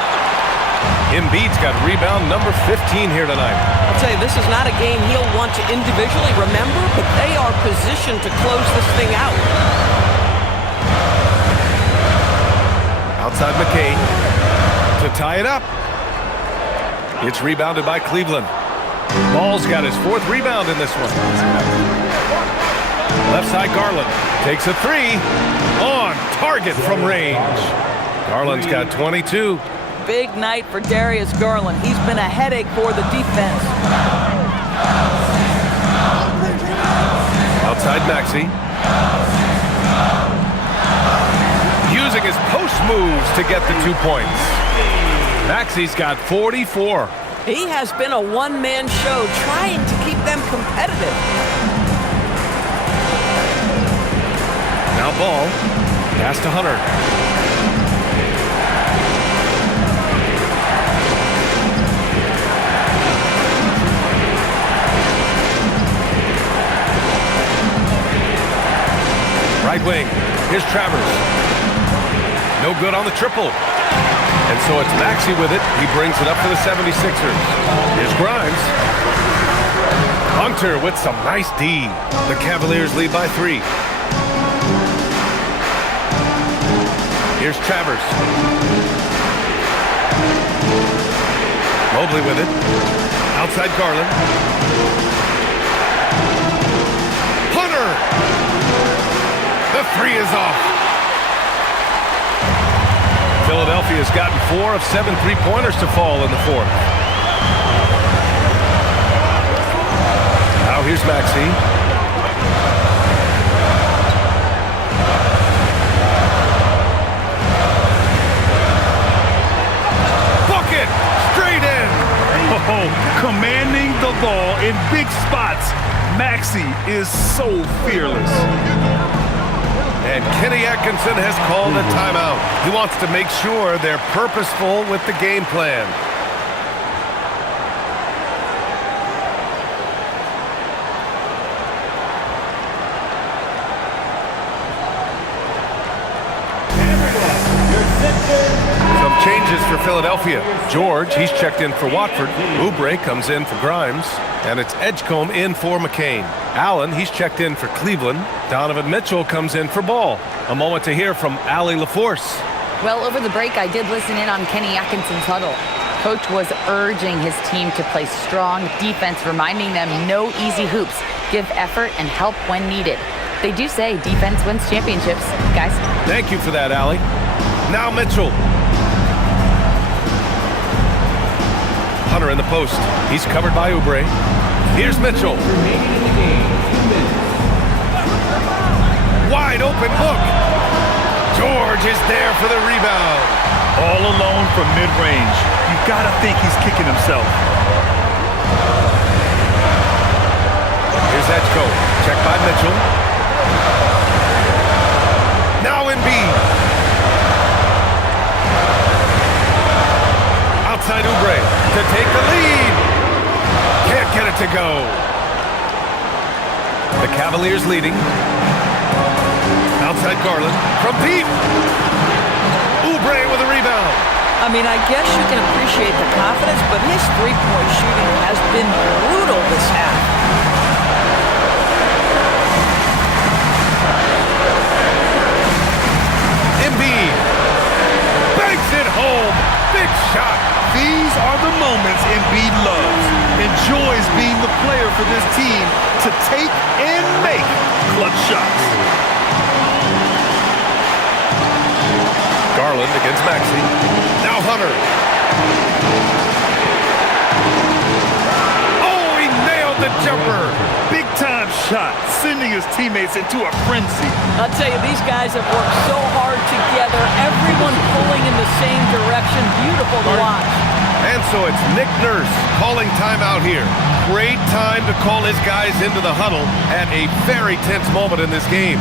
Embiid's got rebound number 15 here tonight. I'll tell you, this is not a game he'll want to individually remember, but they are positioned to close this thing out. Outside McCain to tie it up. It's rebounded by Cleveland. Ball's got his 4th rebound in this one. Left side Garland takes a 3 on target from range. Garland's got 22. Big night for Darius Garland. He's been a headache for the defense. Outside Maxey. Using his post moves to get the 2 points. Maxey's got 44. He has been a one-man show trying to keep them competitive. Now Ball. Pass to Hunter. Right wing. Here's Travers. No good on the triple. And so it's Maxey with it. He brings it up for the 76ers. Here's Grimes. Hunter with some nice D. The Cavaliers lead by 3. Here's Travers. Mobley with it. Outside Garland. Hunter! The 3 is off. Philadelphia's gotten 4 of 7 3-pointers to fall in the 4th. Now here's Maxey. Bucket! Straight in! Oh, commanding the ball in big spots. Maxey is so fearless. And Kenny Atkinson has called a timeout. He wants to make sure they're purposeful with the game plan. Some changes for Philadelphia. George, he's checked in for Watford. Oubre comes in for Grimes. And it's Edgecombe in for McCain. Allen, he's checked in for Cleveland. Donovan Mitchell comes in for Ball. A moment to hear from Allie LaForce. Well, over the break, I did listen in on Kenny Atkinson's huddle. Coach was urging his team to play strong defense, reminding them no easy hoops, give effort, and help when needed. They do say defense wins championships, guys. Thank you for that, Allie. Now Mitchell. Hunter in the post. He's covered by Oubre. Here's Mitchell. Wide open look. George is there for the rebound. All alone from mid-range. You gotta think he's kicking himself. Here's Edgecombe. Checked by Mitchell. Now Embiid. Outside Oubre to take the lead. Can't get it to go. The Cavaliers leading. Outside Garland from deep. Oubre with a rebound. I mean, I guess you can appreciate the confidence, but his three-point shooting has been brutal this half. Embiid banks it home. Big shot These are the moments Embiid loves. Enjoys being the player for this team to take and make clutch shots. Garland against Maxey. Now Hunter. Oh, he nailed the jumper. Big time shot, sending his teammates into a frenzy. I'll tell you, these guys have worked so hard together. Everyone pulling in the same direction. Beautiful to watch. And so it's Nick Nurse calling timeout here. Great time to call his guys into the huddle at a very tense moment in this game.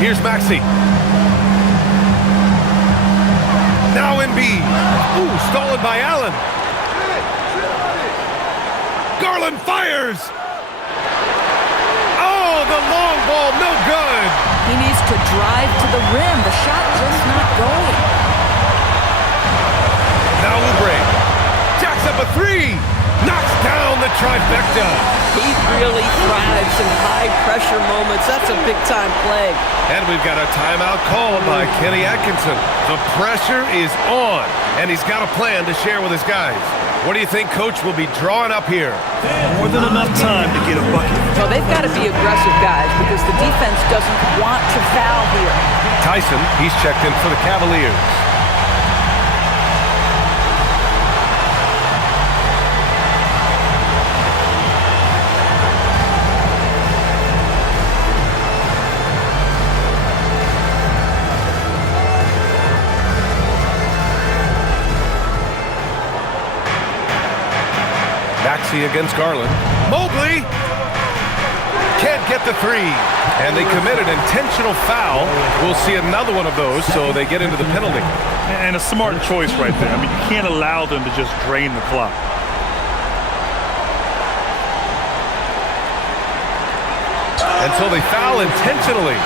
Here's Maxey. Now Embiid. Ooh, stolen by Allen. Garland fires. Oh, the long ball, no good. He needs to drive to the rim. The shot just not going. Now Oubre. Jacks up a three. Knocks down the trifecta. He really thrives in high-pressure moments. That's a big-time play. And we've got a timeout called by Kenny Atkinson. The pressure is on, and he's got a plan to share with his guys. What do you think Coach will be drawing up here? More than enough time to get a bucket. So they've got to be aggressive, guys, because the defense doesn't want to foul here. Tyson, he's checked in for the Cavaliers. Maxey against Garland. Mobley can't get the three. And they commit an intentional foul. We'll see another one of those, so they get into the penalty. And a smart choice right there. I mean, you can't allow them to just drain the clock. And so they foul intentionally.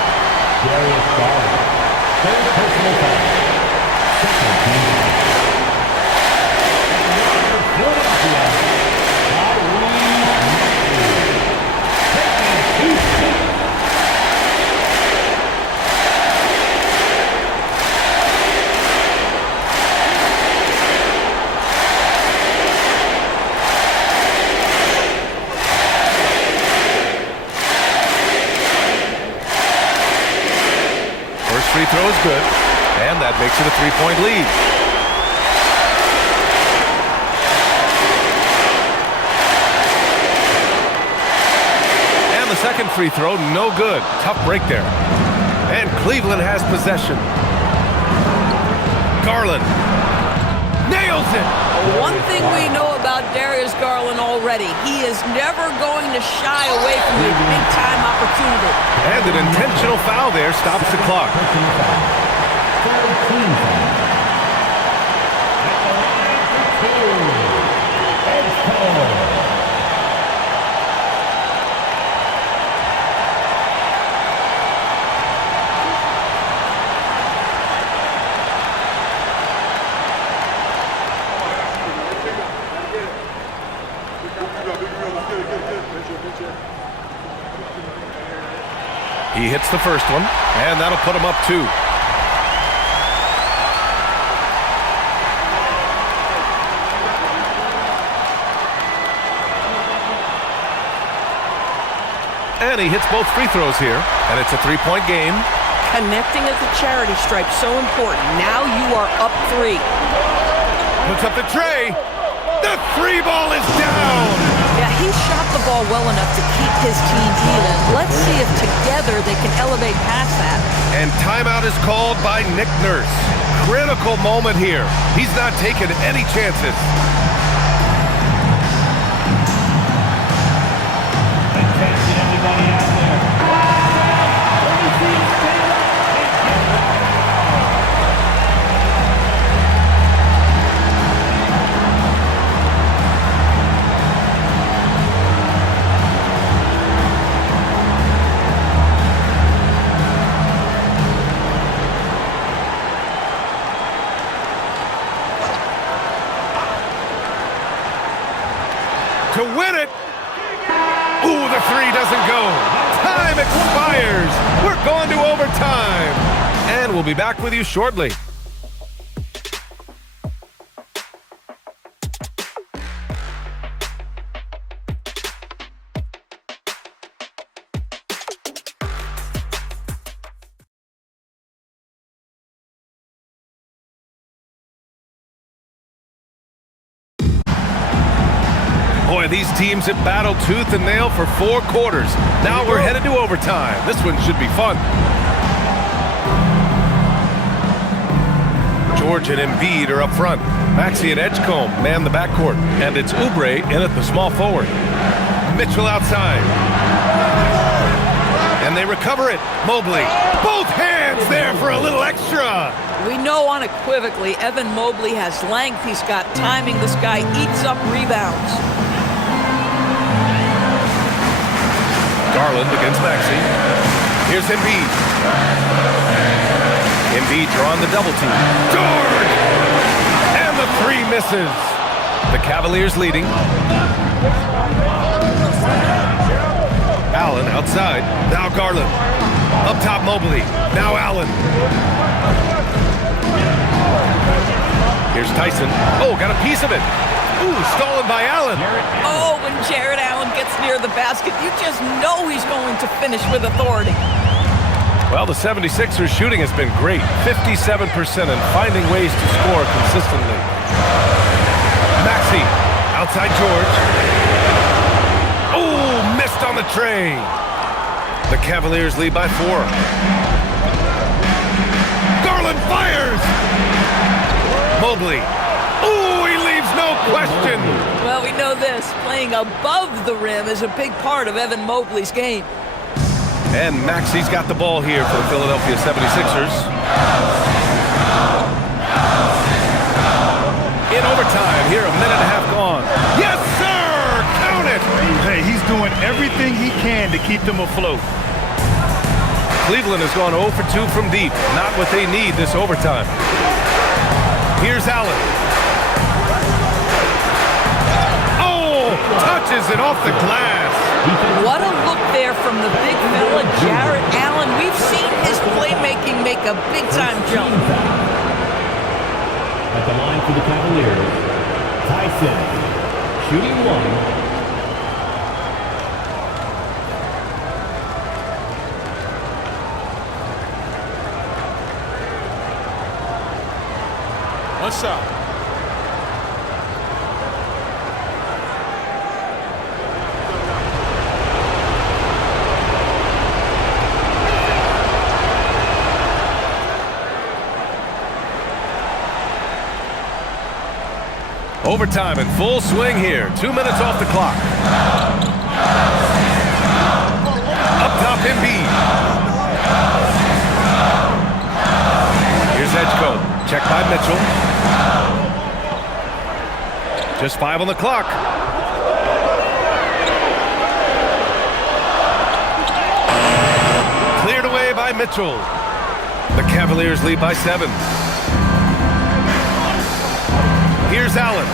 Free throw is good, and that makes it a three-point lead. And the second free throw, no good. Tough break there. And Cleveland has possession. Garland nails it. One thing we know about Darius Garland already, he is never going to shy away from a big-time opportunity. And an intentional foul there stops the clock. He hits the first one, and that'll put him up 2. And he hits both free throws here, and it's a three-point game. Connecting at the charity stripe, so important. Now you are up 3. Puts up the tray. The three ball is down. Yeah, he shot the ball well enough to keep his team even. Let's see if together they can elevate past that. And timeout is called by Nick Nurse. Critical moment here. He's not taking any chances. to win it. Ooh, the three doesn't go. Time expires. We're going to overtime. And we'll be back with you shortly. Boy, these teams have battled tooth and nail for 4 quarters. Now we're headed to overtime. This one should be fun. George and Embiid are up front. Maxey and Edgecombe man the backcourt. And it's Oubre in at the small forward. Mitchell outside. And they recover it. Mobley. Both hands there for a little extra. We know unequivocally Evan Mobley has length. He's got timing. This guy eats up rebounds. Garland against Maxey. Here's Embiid. Embiid drawing the double team. George! And the three misses. The Cavaliers leading. Allen outside. Now Garland. Up top Mobley. Now Allen. Here's Tyson. Oh, got a piece of it. Ooh, stolen by Allen. Oh, when Jared Allen gets near the basket, you just know he's going to finish with authority. Well, the 76ers shooting has been great. 57% and finding ways to score consistently. Maxey, outside George. Oh, missed on the tray. The Cavaliers lead by 4. Garland fires. Mobley. Ooh, he leaves no question. Well, we know this. Playing above the rim is a big part of Evan Mobley's game. And Maxey's got the ball here for the Philadelphia 76ers. In overtime, here, a minute and a half gone. Yes, sir! Count it! Hey, he's doing everything he can to keep them afloat. Cleveland has gone 0 for 2 from deep. Not what they need this overtime. Here's Allen. Oh! Touches it off the glass. What a look there from the big fella, Jared Allen. We've seen his playmaking make a big-time jump. At the line for the Cavaliers, Tyson, shooting 1. What's up? Overtime in full swing here. 2 minutes off the clock. Up top, Embiid. Here's Edgecombe. Check by Mitchell. Just 5 on the clock. Cleared away by Mitchell. The Cavaliers lead by 7. Here's Allen.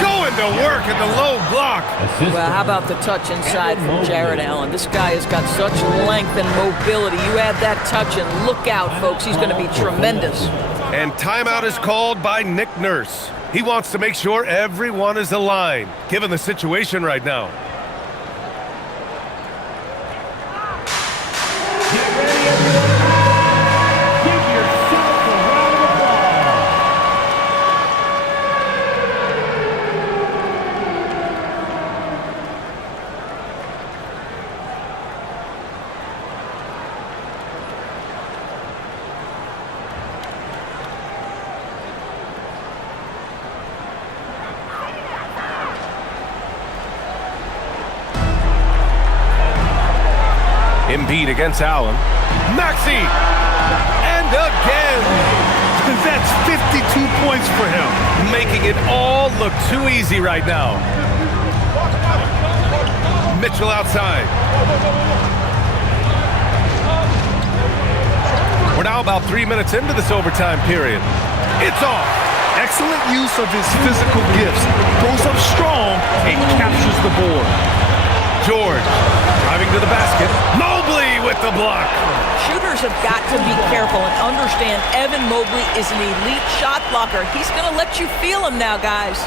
Going to work in the low block. Well, how about the touch inside from Jared Allen? This guy has got such length and mobility. You add that touch and look out, folks. He's going to be tremendous. And timeout is called by Nick Nurse. He wants to make sure everyone is aligned, given the situation right now. Get ready, everyone. Give yourself a round of applause. Embiid against Allen. Maxey! And again! That's 52 points for him. Making it all look too easy right now. Mitchell outside. We're now about 3 minutes into this overtime period. It's off. Excellent use of his physical gifts. Goes up strong and captures the board. George driving to the basket. Mobley with the block. Shooters have got to be careful and understand Evan Mobley is an elite shot blocker. He's going to let you feel him now, guys.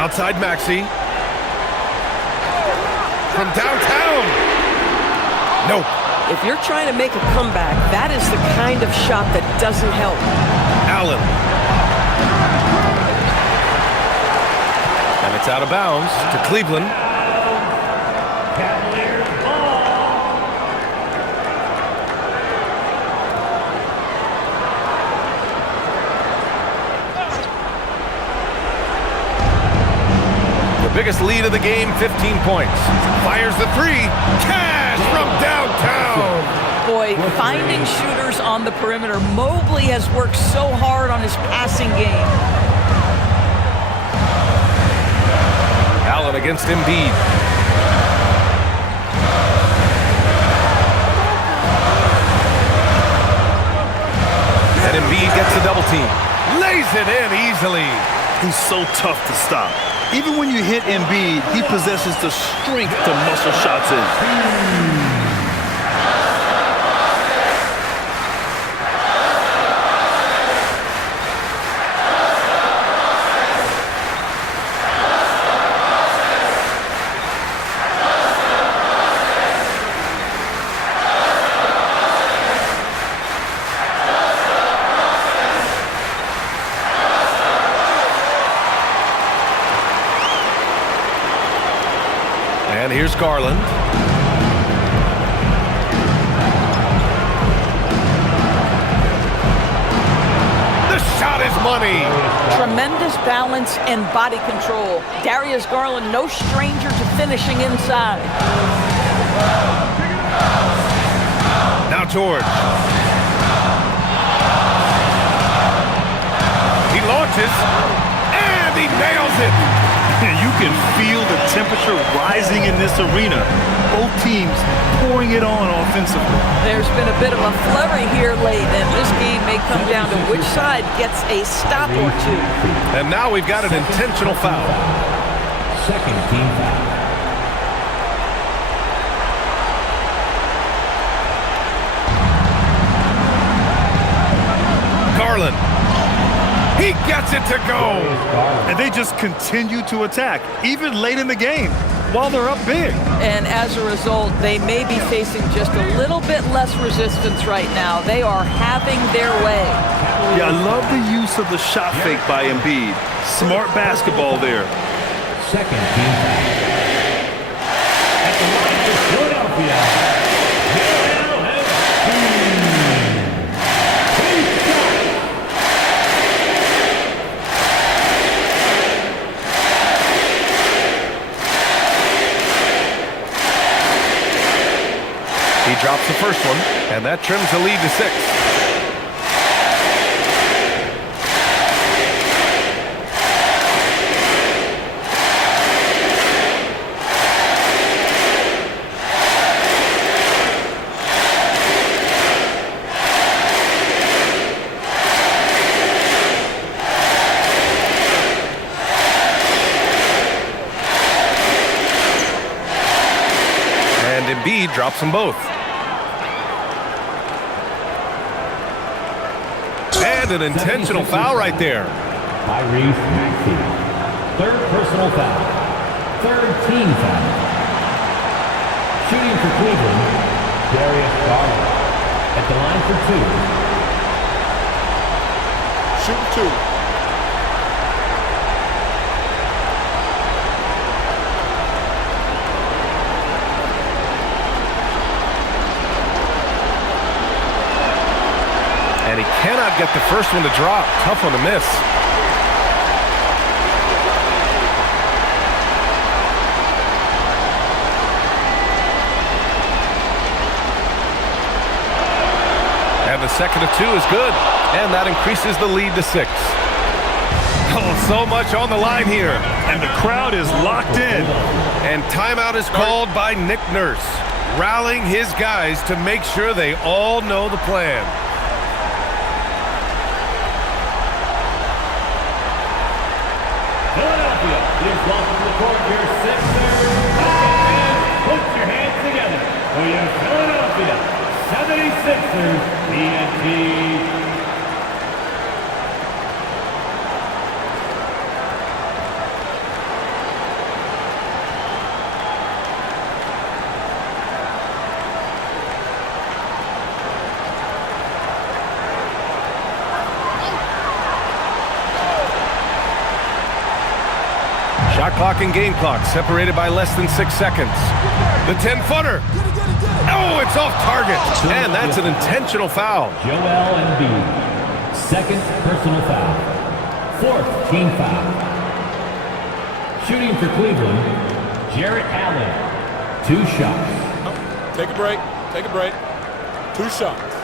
Outside Maxey. From downtown. Nope. If you're trying to make a comeback, that is the kind of shot that doesn't help. Allen. And it's out of bounds to Cleveland. Cavaliers ball. The biggest lead of the game, 15 points. Fires the three. Cash from downtown. Boy, finding shooters on the perimeter. Mobley has worked so hard on his passing game. Allen against Embiid. And Embiid gets the double team. Lays it in easily. He's so tough to stop. Even when you hit Embiid, he possesses the strength to muscle shots in. And here's Garland. The shot is money. Tremendous balance and body control. Darius Garland, no stranger to finishing inside. Now George. He launches, and he nails it. You can feel the temperature rising in this arena. Both teams pouring it on offensively. There's been a bit of a flurry here late, and this game may come down to which side gets a stop or two. And now we've got an intentional foul. Second team foul. Garland. He gets it to go. And they just continue to attack, even late in the game, while they're up big. And as a result, they may be facing just a little bit less resistance right now. They are having their way. Yeah, I love the use of the shot fake by Embiid. Smart basketball there. Second team foul. At the line for Philadelphia. He drops the first one, and that trims the lead to 6. And Embiid drops them both. And an intentional foul right there. Tyrese Maxey. Third personal foul. Third team foul. Shooting for Cleveland, Darius Garland. At the line for 2. Shoot 2. And he cannot get the first one to drop. Tough one to miss. And the second of 2 is good. And that increases the lead to 6. Oh, so much on the line here. And the crowd is locked in. And timeout is called by Nick Nurse. rallying his guys to make sure they all know the plan. Philadelphia, please welcome to the court your Sixers. Put your hands together for your Philadelphia 76ers TNT. Shot clock and game clock separated by less than 6 seconds. The 10-footer. Oh, it's off target. And that's an intentional foul. Joel Embiid, second personal foul. Fourth team foul. Shooting for Cleveland, Jarrett Allen. 2 shots. Take a break. Take a break. 2 shots.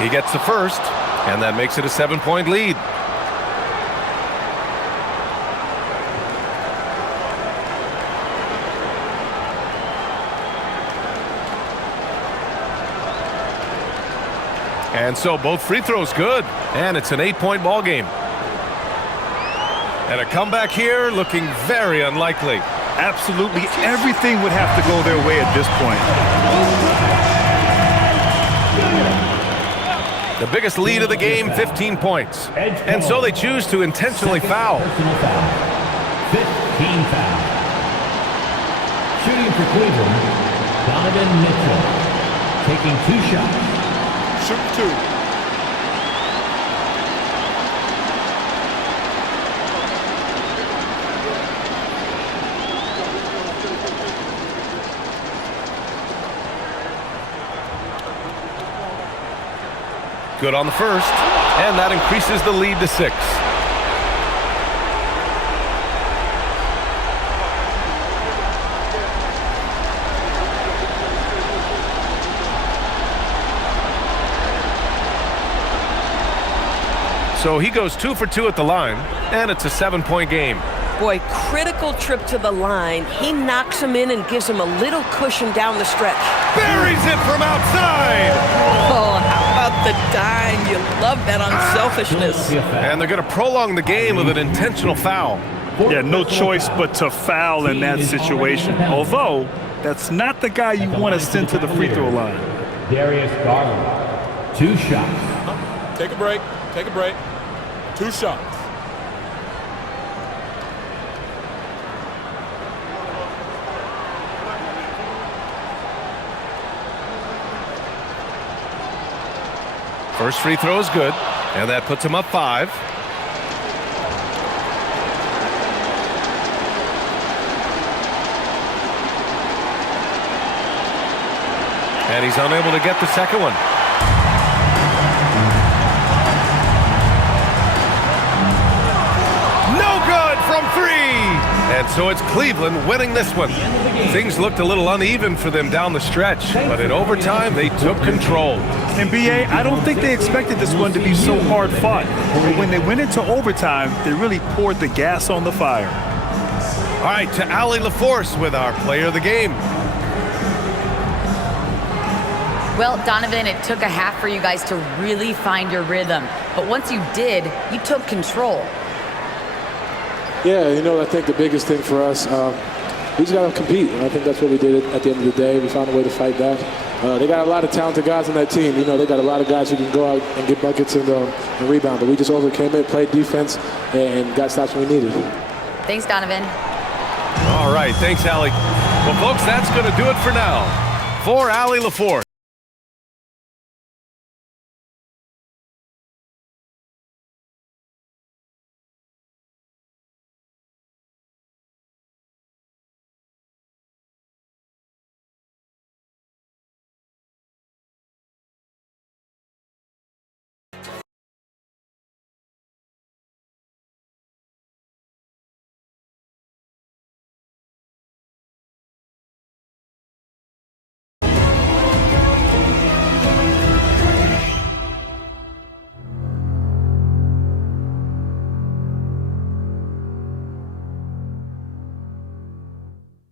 He gets the first, and that makes it a 7-point lead. And so both free throws good, and it's an 8-point ball game. And a comeback here looking very unlikely. Absolutely everything would have to go their way at this point. The biggest lead of the game, 15 points. And so they choose to intentionally foul. Personal foul. 15 foul. Shooting for Cleveland, Donovan Mitchell. Taking 2 shots. Shoot 2. Good on the first, and that increases the lead to 6. So he goes 2 for 2 at the line, and it's a 7-point game. Boy, critical trip to the line. He knocks him in and gives him a little cushion down the stretch. Buries it from outside! Oh, how about the dime? You love that unselfishness. And they're going to prolong the game with an intentional foul. Yeah, no choice but to foul in that situation. Although, that's not the guy you want to send to the free throw line. Darius Garland, 2 shots. Take a break. Take a break. 2 shots. First free throw is good, and that puts him up 5. And he's unable to get the second one. No good from 3! And so it's Cleveland winning this one. Things looked a little uneven for them down the stretch, but in overtime they took control. NBA, I don't think they expected this one to be so hard fought. But when they went into overtime, they really poured the gas on the fire. All right, to Allie LaForce with our player of the game. Well, Donovan, it took a half for you guys to really find your rhythm. But once you did, you took control. Yeah, I think the biggest thing for us, we just got to compete. And I think that's what we did at the end of the day. We found a way to fight back. They got a lot of talented guys on that team. They got a lot of guys who can go out and get buckets and rebound. But we just overcame it, played defense, and got stops when we needed. Thanks, Donovan. All right, thanks, Allie. Well, folks, that's going to do it for now. For Allie LaForce,